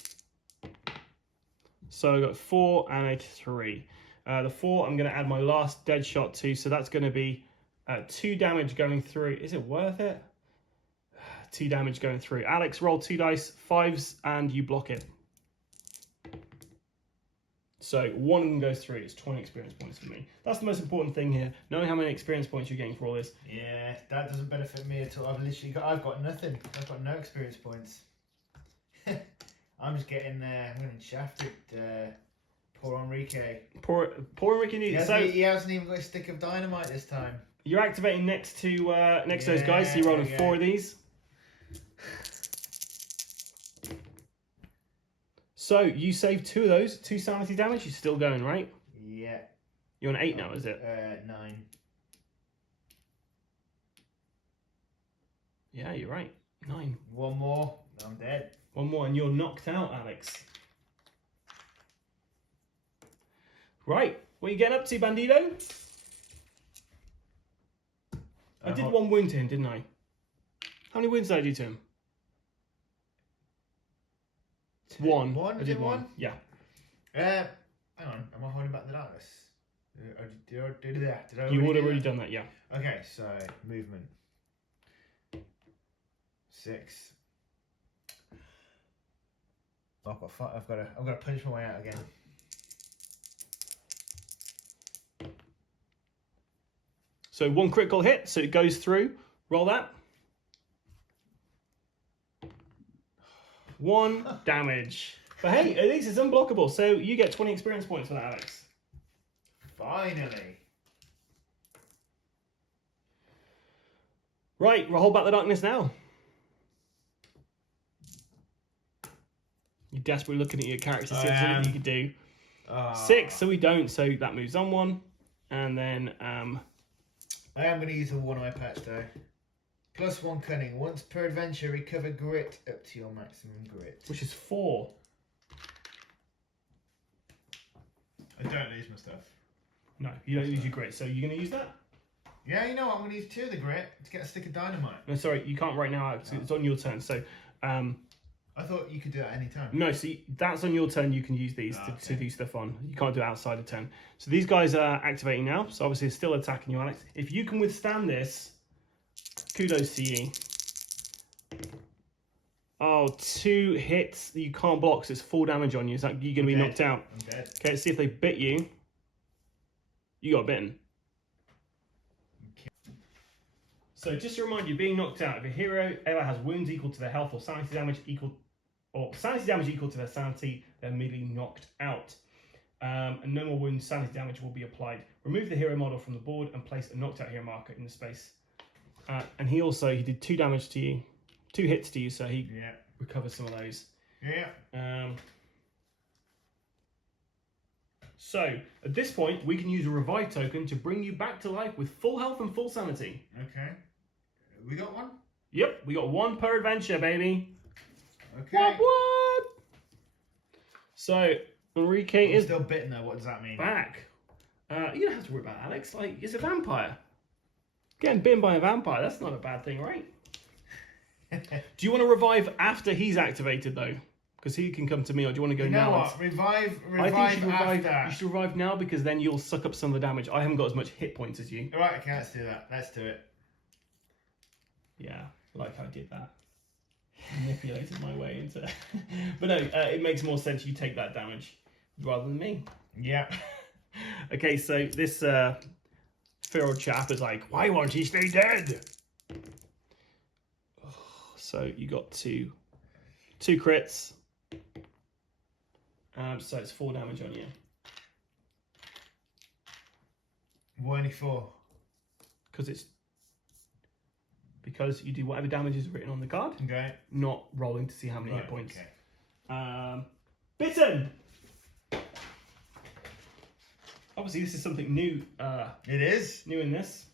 So I got 4 and a 3. The 4, I'm going to add my last dead shot to, so that's going to be 2 damage going through. Is it worth it? 2 damage going through. Alex, roll 2 dice, 5s, and you block it. So 1 of them goes through. It's 20 experience points for me. That's the most important thing here. Knowing how many experience points you're getting for all this. Yeah, that doesn't benefit me at all. I've got nothing. I've got no experience points. I'm just getting I'm getting shafted. Poor Enrique. Poor Enrique. He hasn't even got a stick of dynamite this time. You're activating next to those guys. So you're rolling 4 of these. So you saved 2 of those. 2 sanity damage. You're still going, right? Yeah. You're on 8 now, is it? 9. Yeah, you're right. 9. 1 more. I'm dead. 1 more, and you're knocked out, Alex. Right, what are you getting up to, Bandito? I did 1 wound to him, didn't I? How many wounds did I do to him? 1. I did 1. Yeah. Hang on. Am I holding back the darkness? Did I do that? You would have already done that, yeah. Okay, so movement. 6. I've got to punch my way out again. So 1 critical hit, so it goes through. Roll that. 1 damage. But hey, at least it's unblockable, so you get 20 experience points for that, Alex. Finally. Right, we'll hold back the darkness now. You're desperately looking at your character, see if there's anything you could do. 6, so we don't, so that moves on 1. And then... I am going to use a 1 eye patch though. Plus 1 cunning. Once per adventure, recover grit up to your maximum grit. which is 4. I don't lose my stuff. No, you don't use your grit, so you're going to use that? Yeah, you know what? I'm going to use 2 of the grit to get a stick of dynamite. No, sorry, you can't right now, Alex. It's on your turn, so... I thought you could do that any time. No, see, that's on your turn. You can use these to do stuff on. You can't do it outside of 10. So these guys are activating now. So obviously, it's still attacking you, Alex. If you can withstand this, kudos to you. Oh, 2 hits that you can't block, so it's 4 damage on you. Is that you're going to be knocked out? I'm dead. Okay, let's see if they bit you. You got bitten. So just to remind you, being knocked out, if a hero ever has wounds equal to their health or sanity damage equal to their sanity, they're immediately knocked out. And no more wounds, sanity damage will be applied. Remove the hero model from the board and place a knocked out hero marker in the space. And he did 2 damage to you, 2 hits to you, so he recovers some of those. Yeah. So at this point, we can use a revive token to bring you back to life with full health and full sanity. Okay. We got one? Yep, we got 1 per adventure, baby. Okay. What? So Enrique is still bitten though. What does that mean? back. You don't have to worry about Alex. Like, it's a vampire. Getting bitten by a vampire, that's not a bad thing, right? Do you want to revive after he's activated though? Because he can come to me, or do you want to go now? You know what? Revive I think after. you should revive now, because then you'll suck up some of the damage. I haven't got as much hit points as you. Alright, okay, let's do that. Let's do it. Yeah, like I did that. Manipulated my way into... But no, it makes more sense you take that damage rather than me. Yeah. Okay, so this feral chap is like, why won't he stay dead? So you got two crits. So it's 4 damage on you. Why only 4? Because you do whatever damage is written on the card. Okay. Not rolling to see how many hit points. Okay. Bitten! Obviously, this is something new. It is? New in this.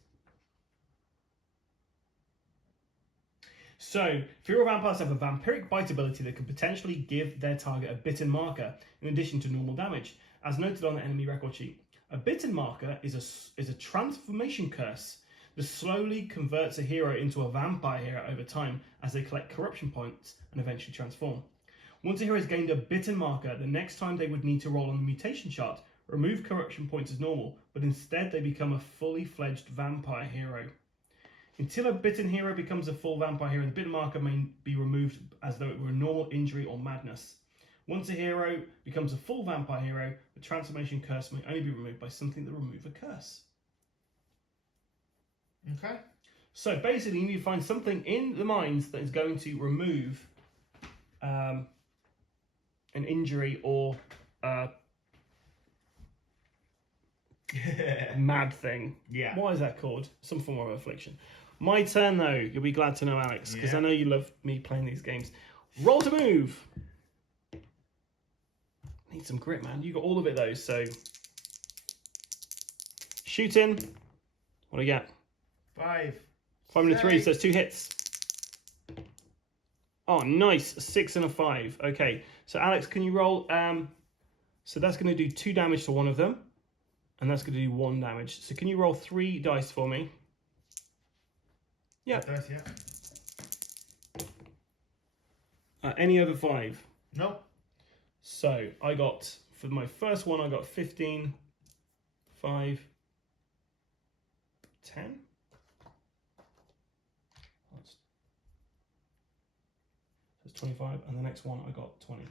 So, feral vampires have a vampiric bite ability that can potentially give their target a bitten marker, in addition to normal damage, as noted on the enemy record sheet. A bitten marker is a transformation curse that slowly converts a hero into a vampire hero over time as they collect corruption points and eventually transform. Once a hero has gained a bitten marker, the next time they would need to roll on the mutation chart, remove corruption points as normal, but instead they become a fully fledged vampire hero. Until a bitten hero becomes a full vampire hero, the bitten marker may be removed as though it were a normal injury or madness. Once a hero becomes a full vampire hero, the transformation curse may only be removed by something that removes a curse. Okay. So basically, you need to find something in the mines that is going to remove an injury or a mad thing. Yeah. What is that called? Some form of affliction. My turn, though. You'll be glad to know, Alex, because I know you love me playing these games. Roll to move. Need some grit, man. You got all of it, though, so... Shooting. What do you get? 5. 5 and a 3, so it's 2 hits. Oh, nice. A 6 and a 5. Okay, so Alex, can you roll? So that's going to do 2 damage to one of them, and that's going to do 1 damage. So can you roll 3 dice for me? Yeah. Dice, yeah. Any over 5? No. So I got, for my first one, I got 15, 5, 10. That's 25, and the next one I got 20. And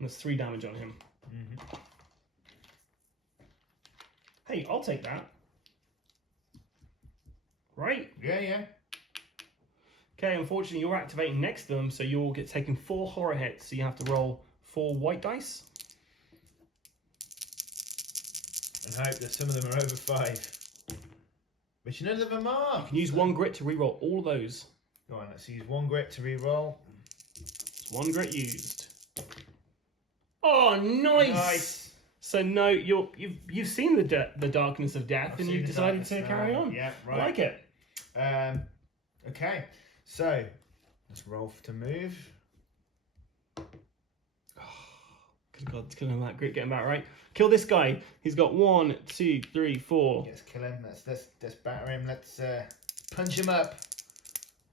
there's 3 damage on him. Mm-hmm. Hey, I'll take that. Right? Yeah, yeah. Okay, unfortunately you're activating next to them, so you'll get taken 4 horror hits, so you have to roll 4 white dice. And hope that some of them are over 5. Which none of them are. You can use 1 grit to reroll all of those. Go on, let's use 1 grit to re-roll. It's 1 grit used. Oh, nice! Nice. So no, you've seen the darkness of death, and you've decided to carry on. Yeah, right. I like it. Okay, so let's roll to move. God, kill him that grit, get him back right. Kill this guy. He's got 1, 2, 3, 4. Let's kill him. Let's batter him. Let's punch him up.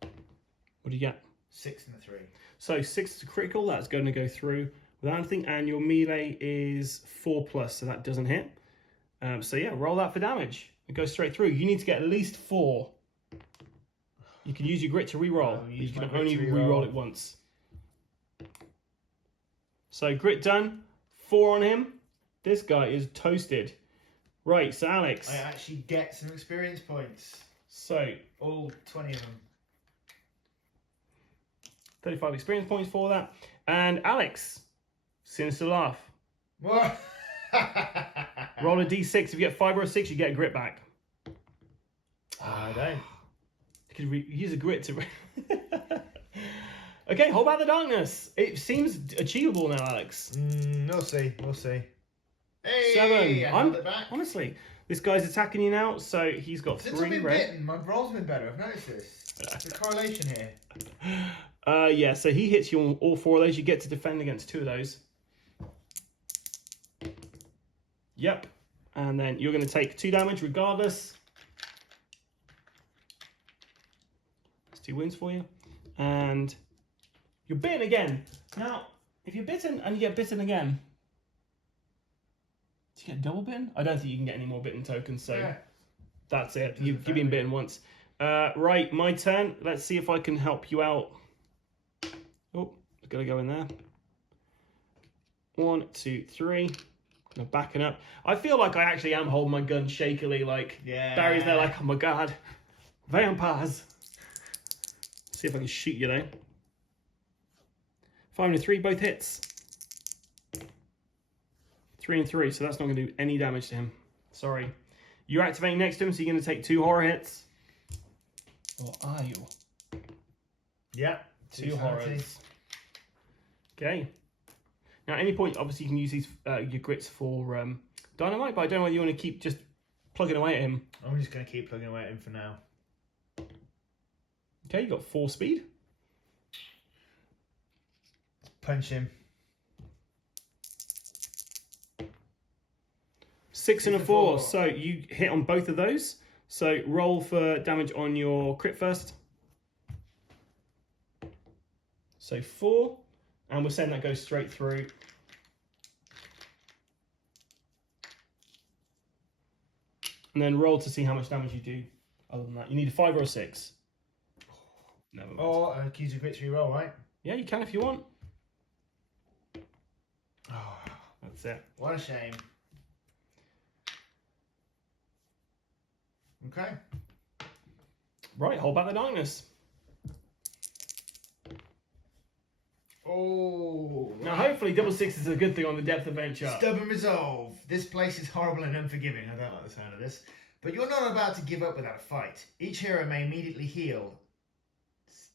What do you get? 6 and a 3. So 6 is a critical. That's going to go through without anything, and your melee is 4+, so that doesn't hit. So yeah, roll that for damage. It goes straight through. You need to get at least 4. You can use your grit to re-roll, but you can only re-roll it once. So grit done. 4 on him. This guy is toasted. Right, so Alex. I actually get some experience points. So, All 20 of them. 35 experience points for that. And Alex, sinister laugh. What? Roll a d6. If you get 5 or a 6, you get a grit back. I don't. You could use a grit to... Okay, hold back the darkness. It seems achievable now, Alex. We'll see. We'll see. Hey, 7. I held it back. Honestly, this guy's attacking you now, so he's got Since 3 I've been red. bitten, my roll's been better. I've noticed this. There's a correlation here. Yeah, so he hits you on all 4 of those. You get to defend against 2 of those. Yep. And then you're going to take 2 damage regardless. That's 2 wounds for you. And you're bitten again. Now, if you're bitten and you get bitten again, do you get double bitten? I don't think you can get any more bitten tokens, so yeah. That's it. You've been bitten once. Right, my turn. Let's see if I can help you out. Oh, I've got to go in there. 1, 2, 3. I'm backing up. I feel like I actually am holding my gun shakily. Like, Barry's there like, oh my god. Vampires. See if I can shoot you though. 5 and a 3, both hits. 3 and 3, so that's not going to do any damage to him. Sorry. You're activating next to him, so you're going to take 2 horror hits. Or are you? Yeah. 2 horrors. Okay. Now, at any point, obviously, you can use these your grits for dynamite, but I don't know whether you want to keep just plugging away at him. I'm just going to keep plugging away at him for now. Okay, you got 4 speed. Punch him. 6 and a 4. So you hit on both of those. So roll for damage on your crit first. So 4. And we're saying that goes straight through. And then roll to see how much damage you do. Other than that, you need a 5 or a 6. Never mind. Or use your grits re-roll, right? Yeah, you can if you want. Oh, that's it. What a shame. Okay. Right, hold back the darkness. Oh. Now, hopefully, double 6 is a good thing on the depth adventure. Stubborn resolve. This place is horrible and unforgiving. I don't like the sound of this. But you're not about to give up without a fight. Each hero may immediately heal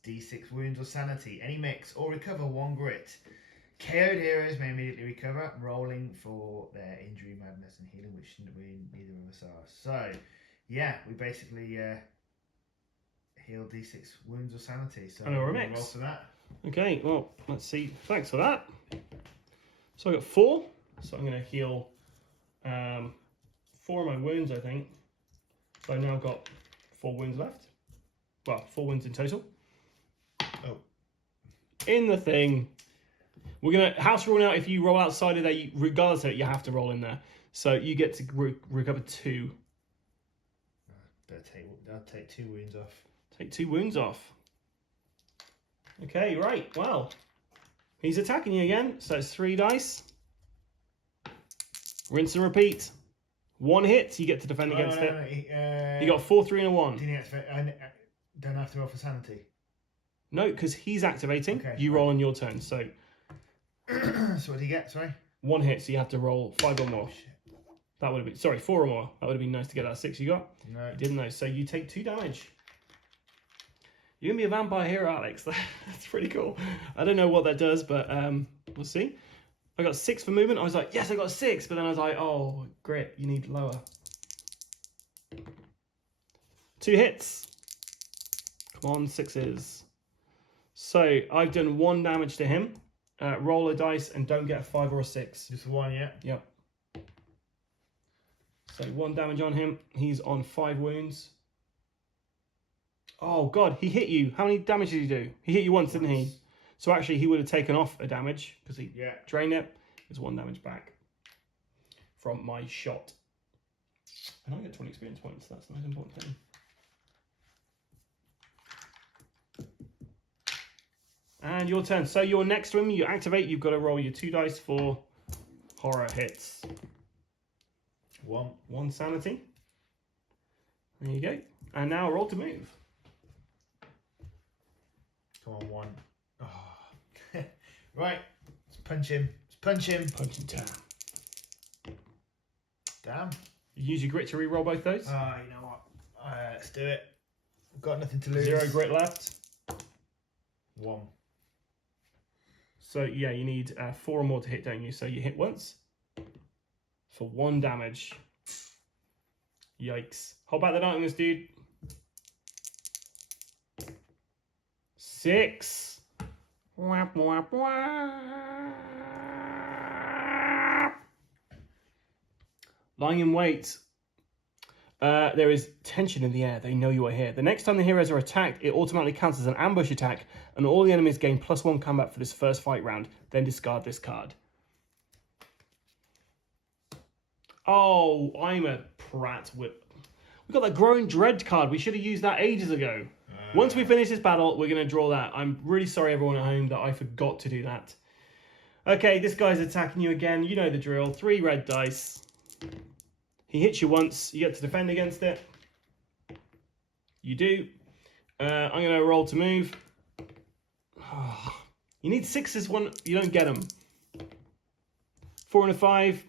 D6 wounds or sanity, any mix, or recover 1 grit. KO'd heroes may immediately recover, rolling for their injury, madness, and healing, which neither of us are. So, yeah, we basically heal D6 wounds or sanity. So, and a remix. Roll for that. Okay, well, let's see. Thanks for that. So I got 4. So I'm going to heal 4 of my wounds, I think. So I've now got 4 wounds left. Well, 4 wounds in total. Oh. In the thing. We're going to house rule now. If you roll outside of there, regardless of it, you have to roll in there. So you get to recover 2. I'll take 2 wounds off. Take 2 wounds off. Okay, right. Well, he's attacking you again. So it's 3 dice. Rinse and repeat. 1 hit, you get to defend against it. You got 4, 3, and a 1. I don't have to roll for sanity. No, because he's activating. Okay, you roll on your turn. So so what do you get? Sorry. 1 hit, so you have to roll 5 or more. Shit. That would have been 4 or more. That would have been nice to get that 6 you got. No. You didn't know. So you take 2 damage. You're gonna be a vampire hero, Alex. That's pretty cool. I don't know what that does, but we'll see. I got 6 for movement. I was like, yes, I got 6, but then I was like, oh, grit, you need lower. 2 hits. Come on, 6s. So I've done 1 damage to him. Roll a dice and don't get a 5 or a 6. Just 1, yeah? Yep. So 1 damage on him. He's on 5 wounds. Oh god, he hit you. How many damage did he do? He hit you once, didn't he? So actually he would have taken off a damage because he drained it. There's 1 damage back from my shot. And I get 20 experience points. That's the most important thing. And your turn. So you're next to him. You activate. You've got to roll your 2 dice for horror hits. 1. 1 sanity. There you go. And now roll to move. Come on, 1. Oh. Right. Let's punch him. Let's punch him. Punch and turn. Damn. You use your grit to re-roll both those. You know what? Let's do it. I've got nothing to lose. 0 grit left. 1. So yeah, you need 4 or more to hit, don't you? So you hit once for 1 damage. Yikes. Hold back the darkness, dude. 6. Wap, wap, wap. Lying in wait. There is tension in the air. They know you are here. The next time the heroes are attacked, it automatically counts as an ambush attack, and all the enemies gain +1 combat for this first fight round. Then discard this card. Oh, I'm a prat. We got that Growing Dread card. We should have used that ages ago. Once we finish this battle, we're going to draw that. I'm really sorry, everyone at home, that I forgot to do that. Okay, this guy's attacking you again. You know the drill. 3 red dice. He hits you once. You get to defend against it. You do. I'm going to roll to move. Oh, you need 6s. One. You don't get them. 4 and a 5.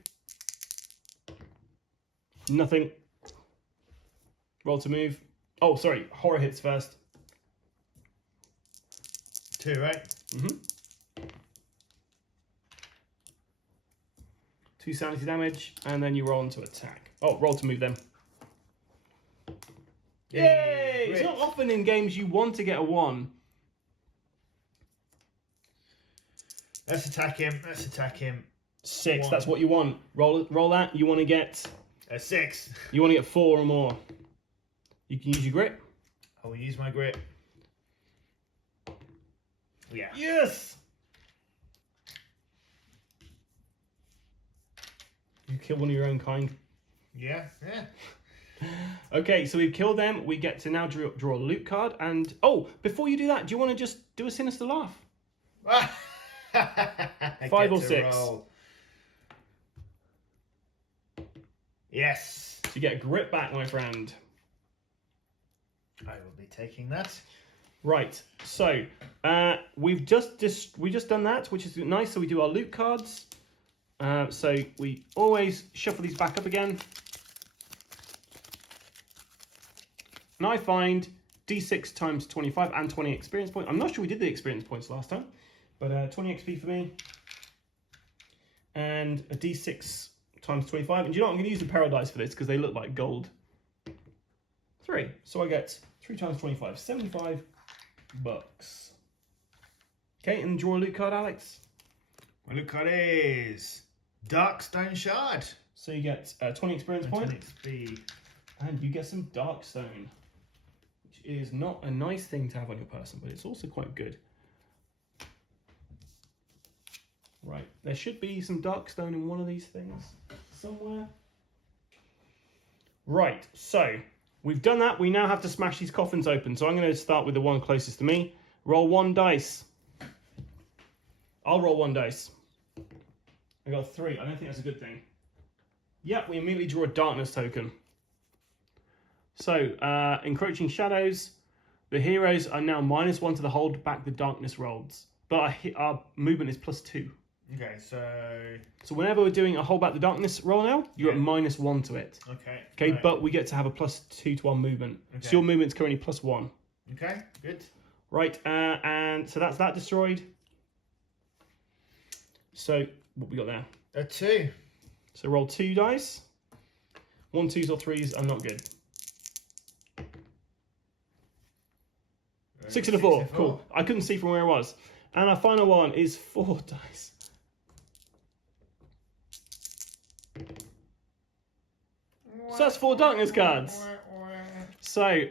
Nothing. Roll to move. Oh, sorry. Horror hits first. 2, right? Mm-hmm. 2 sanity damage, and then you roll into attack. Oh, roll to move them. Yay! It's not often in games you want to get a 1. Let's attack him. Let's attack him. 6, 1. that's what you want. Roll that. You want to get... A 6. You want to get 4 or more. You can use your grit. I will use my grit. Yeah. Yes! You kill one of your own kind. Yeah. Okay, so we've killed them. We get to now draw a loot card. And, oh, before you do that, do you want to just do a sinister laugh? 5 or 6. Roll. Yes. So you get grit back, my friend. I will be taking that. Right, so we've just done that, which is nice. So we do our loot cards. So we always shuffle these back up again. And I find D6 times 25 and 20 experience points. I'm not sure we did the experience points last time, but 20 XP for me. And a D6 times 25. And you know what? I'm going to use the paradise for this because they look like gold. 3. So I get 3 times 25, 75 bucks. Okay, and draw a loot card, Alex. My loot card is Darkstone Shard. So you get 20 experience points. 20 XP. And you get some Darkstone, which is not a nice thing to have on your person, but it's also quite good. Right, there should be some Darkstone in one of these things somewhere. Right, so we've done that. We now have to smash these coffins open. So I'm going to start with the one closest to me. Roll 1 dice. I'll roll 1 dice. I got 3. I don't think that's a good thing. Yep, we immediately draw a darkness token. So, encroaching shadows. The heroes are now -1 to the hold back the darkness rolls. But our movement is +2. Okay, so whenever we're doing a hold back the darkness roll now, you're at -1 to it. Okay. Okay, right. but we get to have a +2 to our movement. Okay. So your movement's currently +1. Okay, good. Right, and so that's that destroyed. So what we got there? A 2. So roll 2 dice. 1, 2s or 3s are not good. 6 and a 4. Cool. I couldn't see from where it was. And our final one is 4 dice. So that's 4 darkness cards. So,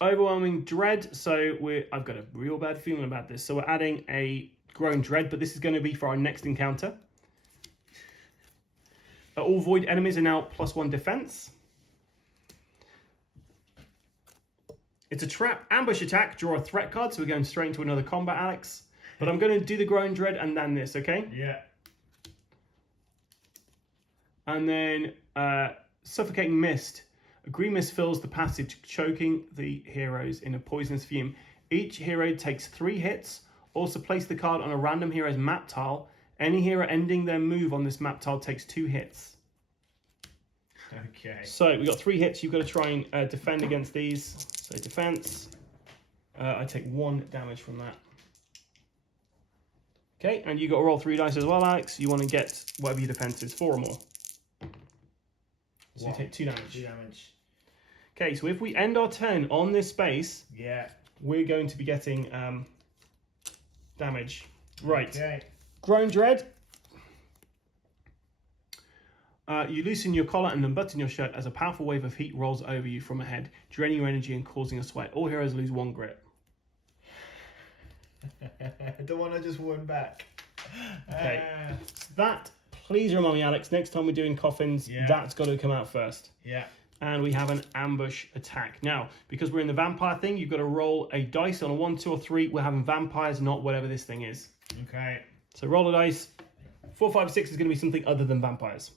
overwhelming dread. So I've got a real bad feeling about this. So we're adding a growing dread, but this is going to be for our next encounter. All void enemies are now +1 defense. It's a trap ambush attack. Draw a threat card. So we're going straight into another combat, Alex. But I'm going to do the growing dread and then this, okay? Yeah. And then suffocating mist. A green mist fills the passage, choking the heroes in a poisonous fume. Each hero takes 3 hits. Also place the card on a random hero's map tile. Any hero ending their move on this map tile takes 2 hits. Okay. So we got 3 hits. You've got to try and defend against these. So defense. I take 1 damage from that. Okay, and you got to roll 3 dice as well, Alex. You want to get whatever your defense is, 4 or more. So you take 2 damage. 2 damage. Okay, so if we end our turn on this space, Yeah. we're going to be getting damage. Right. Okay. Grown Dread. You loosen your collar and unbutton your shirt as a powerful wave of heat rolls over you from ahead, draining your energy and causing a sweat. All heroes lose 1 grit. The one I just won back. Okay. That, please remind me, Alex, next time we're doing Coffins, that's got to come out first. Yeah. And we have an ambush attack. Now, because we're in the vampire thing, you've got to roll a dice on a 1, 2, or 3. We're having vampires, not whatever this thing is. Okay. So roll a dice. 4, 5, 6 is going to be something other than vampires.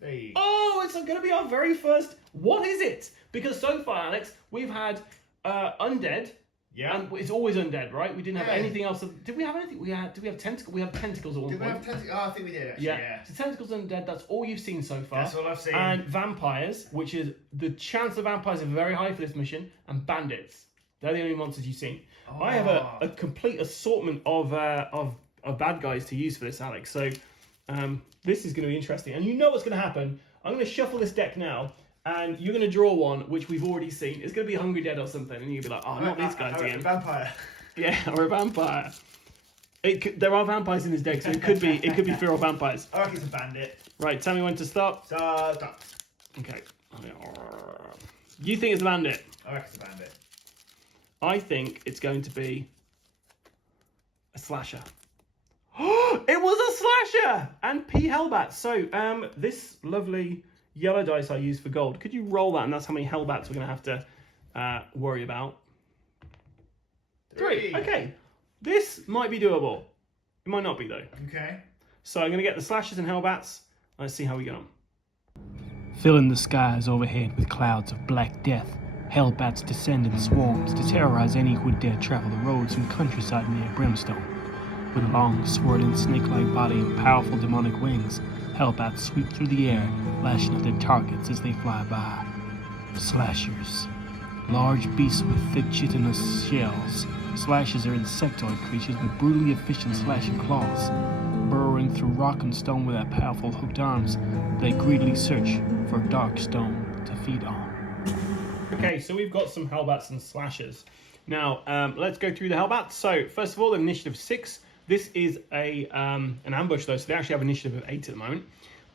Hey. Oh, it's going to be our very first. What is it? Because so far, Alex, we've had undead. Yeah. And it's always undead, right? We didn't have Yeah. anything else. Did we have anything? Did we have tentacles? We have tentacles at one Did we point. have tentacles? Oh, I think we did actually. Yeah. So tentacles undead. That's all you've seen so far. That's all I've seen. And vampires, which is the chance of vampires are very high for this mission, and bandits. They're the only monsters you've seen. Oh. I have a complete assortment of bad guys to use for this, Alex. So this is going to be interesting. And you know what's going to happen. I'm going to shuffle this deck now, and you're going to draw one which we've already seen. It's going to be a Hungry Dead or something, and you'll be like, oh, not these guys again. A vampire. Yeah, or a vampire. There are vampires in this deck, so it could be fear or vampires. I reckon it's a bandit. Right, tell me when to stop. Stop. Okay. You think it's a bandit? I reckon it's a bandit. I think it's going to be a slasher. It was a slasher! And P. Hellbats. So, this lovely yellow dice I use for gold. Could you roll that? And that's how many Hellbats we're going to have to worry about. 3. Okay. This might be doable. It might not be, though. Okay. So I'm going to get the slashers and Hellbats. Let's see how we get on. Filling the skies overhead with clouds of black death, hellbats descend in swarms to terrorize any who would dare travel the roads and countryside near Brimstone. With a long, swirling, snake-like body and powerful demonic wings, hellbats sweep through the air, lashing at their targets as they fly by. Slashers. Large beasts with thick chitinous shells. Slashers are insectoid creatures with brutally efficient slashing claws. Burrowing through rock and stone with their powerful hooked arms, they greedily search for dark stone to feed on. Okay, so we've got some Hellbats and slashers. Now, let's go through the Hellbats. So, first of all, initiative 6. This is an ambush, though, so they actually have initiative of 8 at the moment.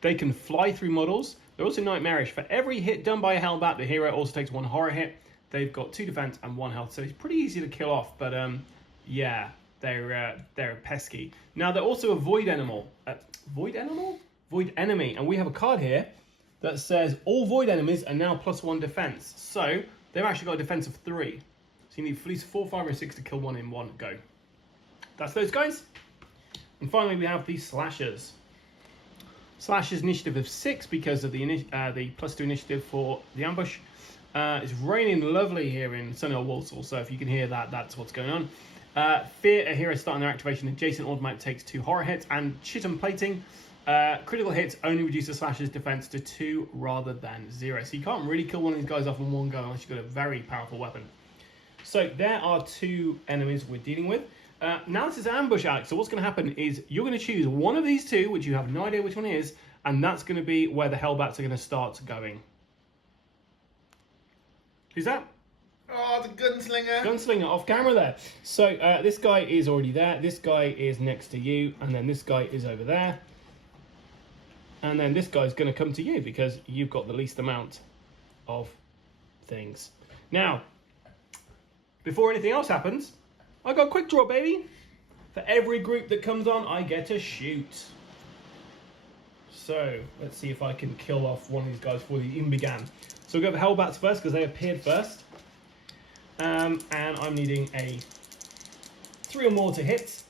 They can fly through models. They're also nightmarish. For every hit done by a Hellbat, the hero also takes 1 horror hit. They've got 2 defense and 1 health, so it's pretty easy to kill off. But yeah, they're pesky. Now they're also a void animal. Void animal? Void enemy. And we have a card here that says all void enemies are now +1 defense. So they've actually got a defense of 3. So you need at least 4, 5, or 6 to kill one in one go. That's those guys. And finally we have the slashers. Slashers initiative of 6 because of the +2 initiative for the ambush. It's raining lovely here in sunny old Walsall, so if you can hear that, that's what's going on. Fear a hero starting their activation. Adjacent automatic takes 2 horror hits, and chitin plating. Critical hits only reduce the slasher's defense to 2 rather than 0. So you can't really kill one of these guys off in one go unless you've got a very powerful weapon. So there are 2 enemies we're dealing with. Now this is ambush, Alex. So what's going to happen is you're going to choose one of these 2, which you have no idea which one is, and that's going to be where the Hellbats are going to start going. Who's that? Oh, the Gunslinger. Gunslinger off camera there. So this guy is already there. This guy is next to you. And then this guy is over there. And then this guy's going to come to you because you've got the least amount of things. Now, before anything else happens, I got a quick draw, baby. For every group that comes on, I get to shoot. So let's see if I can kill off one of these guys before they even began. So we'll go for Hellbats first because they appeared first. And I'm needing a 3 or more to hit.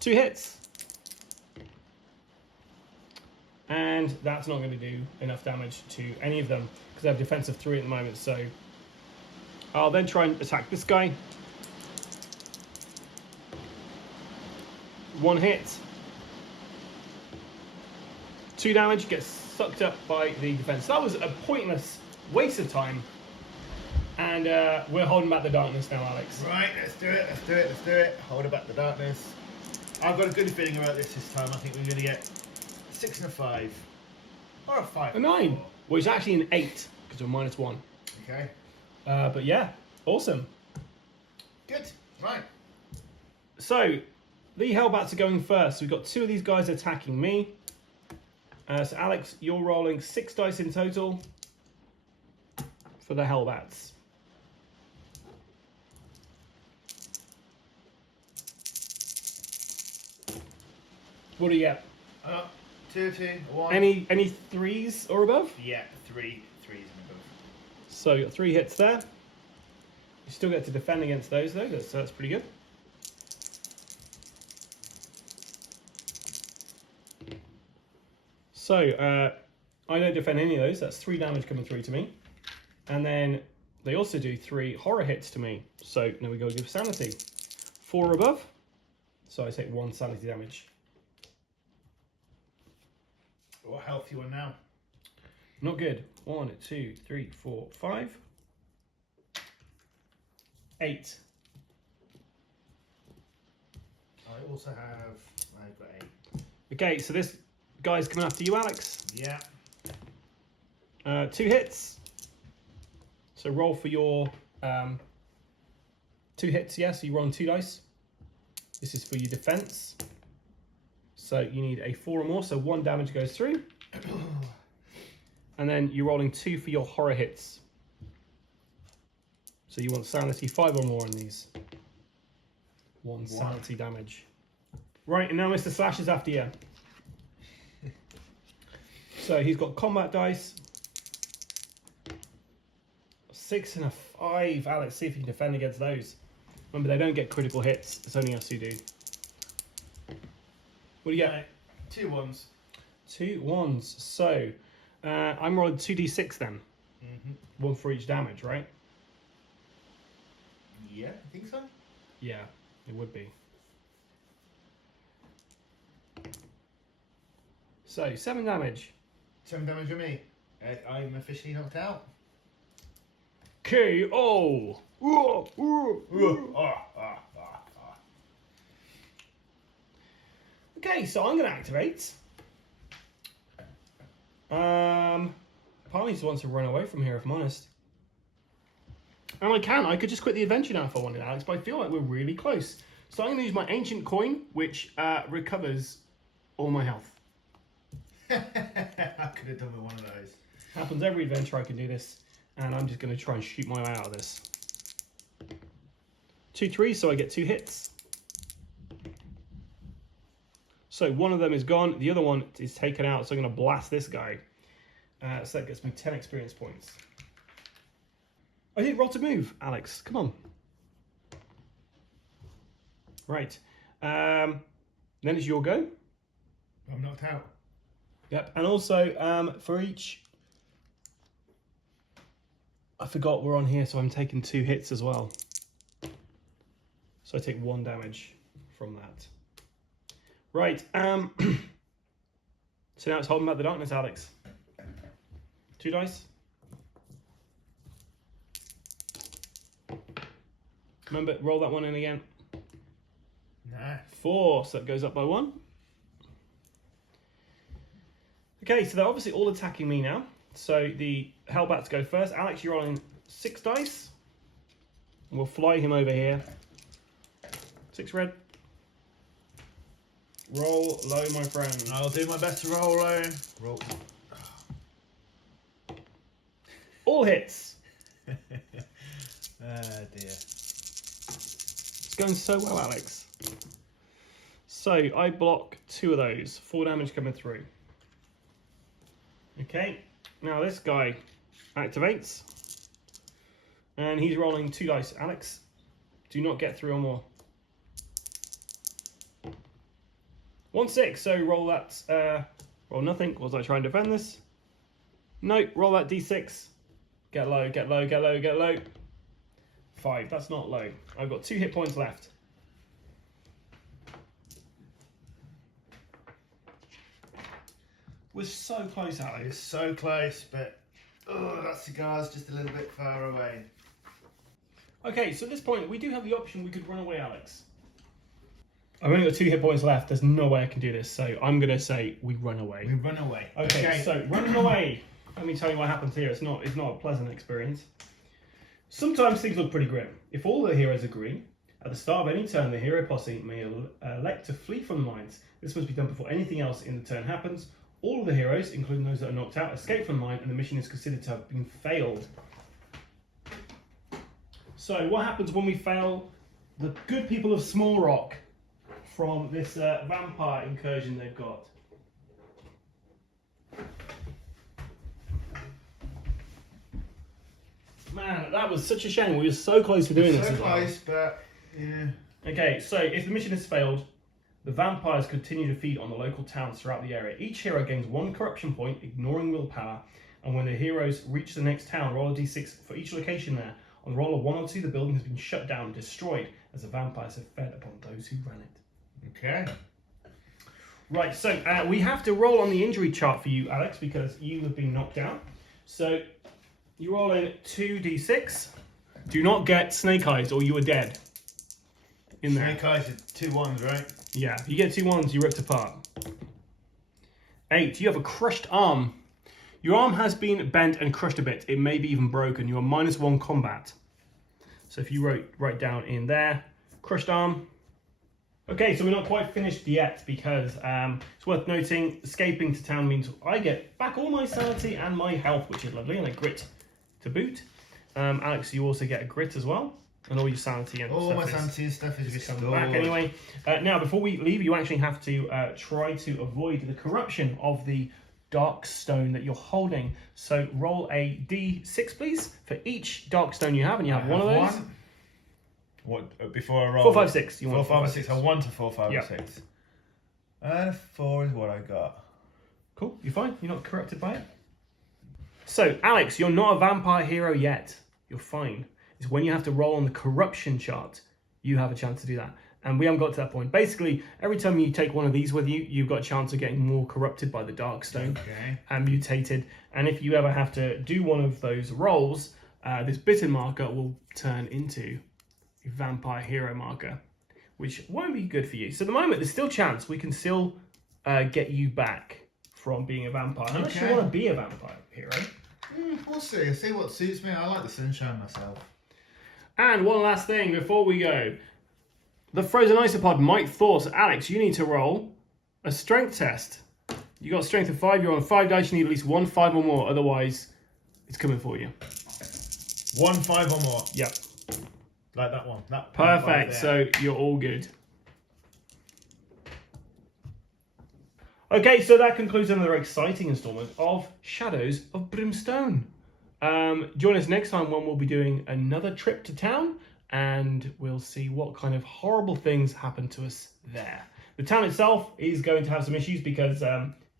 2 hits. And that's not going to do enough damage to any of them because they have defensive 3 at the moment. So I'll then try and attack this guy. 1 hit. 2 damage, gets sucked up by the defense. That was a pointless waste of time. And we're holding back the darkness now, Alex. Right, let's do it, let's do it, let's do it. Hold back the darkness. I've got a good feeling about this time. I think we're going to get 6 and a 5. Or a 5. A 9. Well, it's actually an 8 because we're -1. Okay. But yeah, awesome. Good. Right. So, the Hellbats are going first. We've got 2 of these guys attacking me. So Alex, you're rolling 6 dice in total for the Hellbats. What do you get? 2, 1. Any 3s or above? Yeah, 3 threes and above. So you got 3 hits there. You still get to defend against those though, so that's pretty good. So I don't defend any of those. That's 3 damage coming through to me. And then they also do 3 horror hits to me. So now we go give sanity. 4 or above. So I take 1 sanity damage. What health you on now? Not good. 1, 2, 3, 4, 5. 8. I also have... I've got 8. Okay, so this guy's coming after you, Alex. Yeah. 2 hits. So roll for your 2 hits, yeah, so you roll on 2 dice. This is for your defense. So you need a 4 or more, so 1 damage goes through. And then you're rolling 2 for your horror hits. So you want sanity 5 or more on these. 1 sanity damage. Right, and now Mr. Slash is after you. So he's got combat dice. 6 and a 5. Alex, see if you can defend against those. Remember, they don't get critical hits. It's only us who do. What do you get? 2 1s. 2 1s. So I'm rolling 2d6 then. 1 for each damage, right? Yeah, I think so. Yeah, it would be. So 7 damage. 7 damage on me. I'm officially knocked out. KO. Okay, so I'm going to activate. Part of me just wants to run away from here, if I'm honest. And I could just quit the adventure now if I wanted, Alex, but I feel like we're really close. So I'm going to use my ancient coin, which recovers all my health. I could have done with one of those. Happens every adventure I can do this, and I'm just going to try and shoot my way out of this. 2 3s, so I get 2 hits. So one of them is gone, the other one is taken out, so I'm going to blast this guy. So that gets me 10 experience points. I didn't roll to move, Alex. Come on. Right. Then it's your go. I'm knocked out. Yep. And also for each... I forgot we're on here, so I'm taking 2 hits as well. So I take 1 damage from that. Right. So now it's holding back the darkness, Alex. 2 dice. Remember, roll that one in again. Nah. 4, so that goes up by 1. Okay, so they're obviously all attacking me now. So the Hellbats go first. Alex, you're rolling 6 dice. We'll fly him over here. 6 red. Roll low, my friend. I'll do my best to roll low. Roll. All hits. Ah, dear. It's going so well, Alex. So I block 2 of those. 4 damage coming through. Okay, now this guy activates. And he's rolling 2 dice. Alex, do not get 3 or more. 1 6, so roll that Roll nothing. Was I trying to defend this? No. Roll that d6. Get low, get low, get low, get low. 5. That's not low. I've got 2 hit points left. We're so close, Alex. It's so close, but that cigar's just a little bit far away. Okay, so at this point, we do have the option we could run away, Alex. I've only got 2 hit points left. There's no way I can do this, so I'm going to say we run away. We run away. Okay, so running away. Let me tell you what happens here. It's not a pleasant experience. Sometimes things look pretty grim. If all the heroes agree, at the start of any turn, the hero posse may elect to flee from the mines. This must be done before anything else in the turn happens. All of the heroes, including those that are knocked out, escape from the mine, and the mission is considered to have been failed. So what happens when we fail the good people of Small Rock from this vampire incursion they've got? Man, that was such a shame. We were so close to doing this. So close, but yeah. Okay, so if the mission has failed, the vampires continue to feed on the local towns throughout the area. Each hero gains 1 corruption point, ignoring willpower, and when the heroes reach the next town, roll a d6 for each location there. On the roll of 1 or 2, the building has been shut down and destroyed, as the vampires have fed upon those who ran it. Okay. Right, so we have to roll on the injury chart for you, Alex, because you have been knocked out. So you roll in 2d6. Do not get snake eyes or you are dead. In there. Snake eyes are 2 1s, right? Yeah, if you get 2 1s, you're ripped apart. 8, you have a crushed arm. Your arm has been bent and crushed a bit. It may be even broken. You are -1 combat. So if you write down in there, crushed arm. Okay, so we're not quite finished yet because it's worth noting, escaping to town means I get back all my sanity and my health, which is lovely, and a grit to boot. Alex, you also get a grit as well. And all your sanity and all stuff my is sanity and stuff is restored. coming back anyway. Now, before we leave, you actually have to try to avoid the corruption of the dark stone that you're holding. So roll a d6, please, for each dark stone you have, and you have one of those. What before I roll? 4, 5, 6. You 4, want 5, 6. I 1 to 4, 5, Yep. 6. And 4 is what I got. Cool. You're fine. You're not corrupted by it. So, Alex, you're not a vampire hero yet. You're fine. It's when you have to roll on the corruption chart, you have a chance to do that. And we haven't got to that point. Basically, every time you take one of these with you, you've got a chance of getting more corrupted by the dark stone and mutated. And if you ever have to do one of those rolls, this bitten marker will turn into a vampire hero marker, which won't be good for you. So at the moment, there's still a chance we can still get you back from being a vampire. Unless you want to be a vampire hero. We'll see. I'll see what suits me. I like the sunshine myself. And one last thing before we go. The frozen isopod might thaw. So Alex, you need to roll a strength test. You got a strength of 5. You're on 5 dice. You need at least 1 5 or more. Otherwise, it's coming for you. 1 5 or more. Yep. Like that one. That Perfect. So you're all good. Okay, so that concludes another exciting installment of Shadows of Brimstone. Join us next time when we'll be doing another trip to town, and we'll see what kind of horrible things happen to us there. The town itself is going to have some issues because,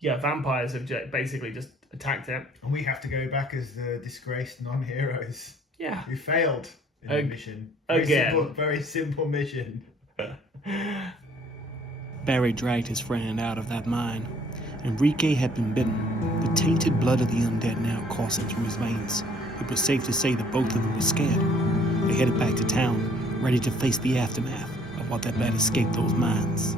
vampires have basically just attacked it. And we have to go back as the disgraced non-heroes. Yeah. Who failed in the mission. Very simple mission. Barry dragged his friend out of that mine. Enrique had been bitten. The tainted blood of the undead now coursing through his veins. It was safe to say that both of them were scared. They headed back to town, ready to face the aftermath of what had let escape those mines.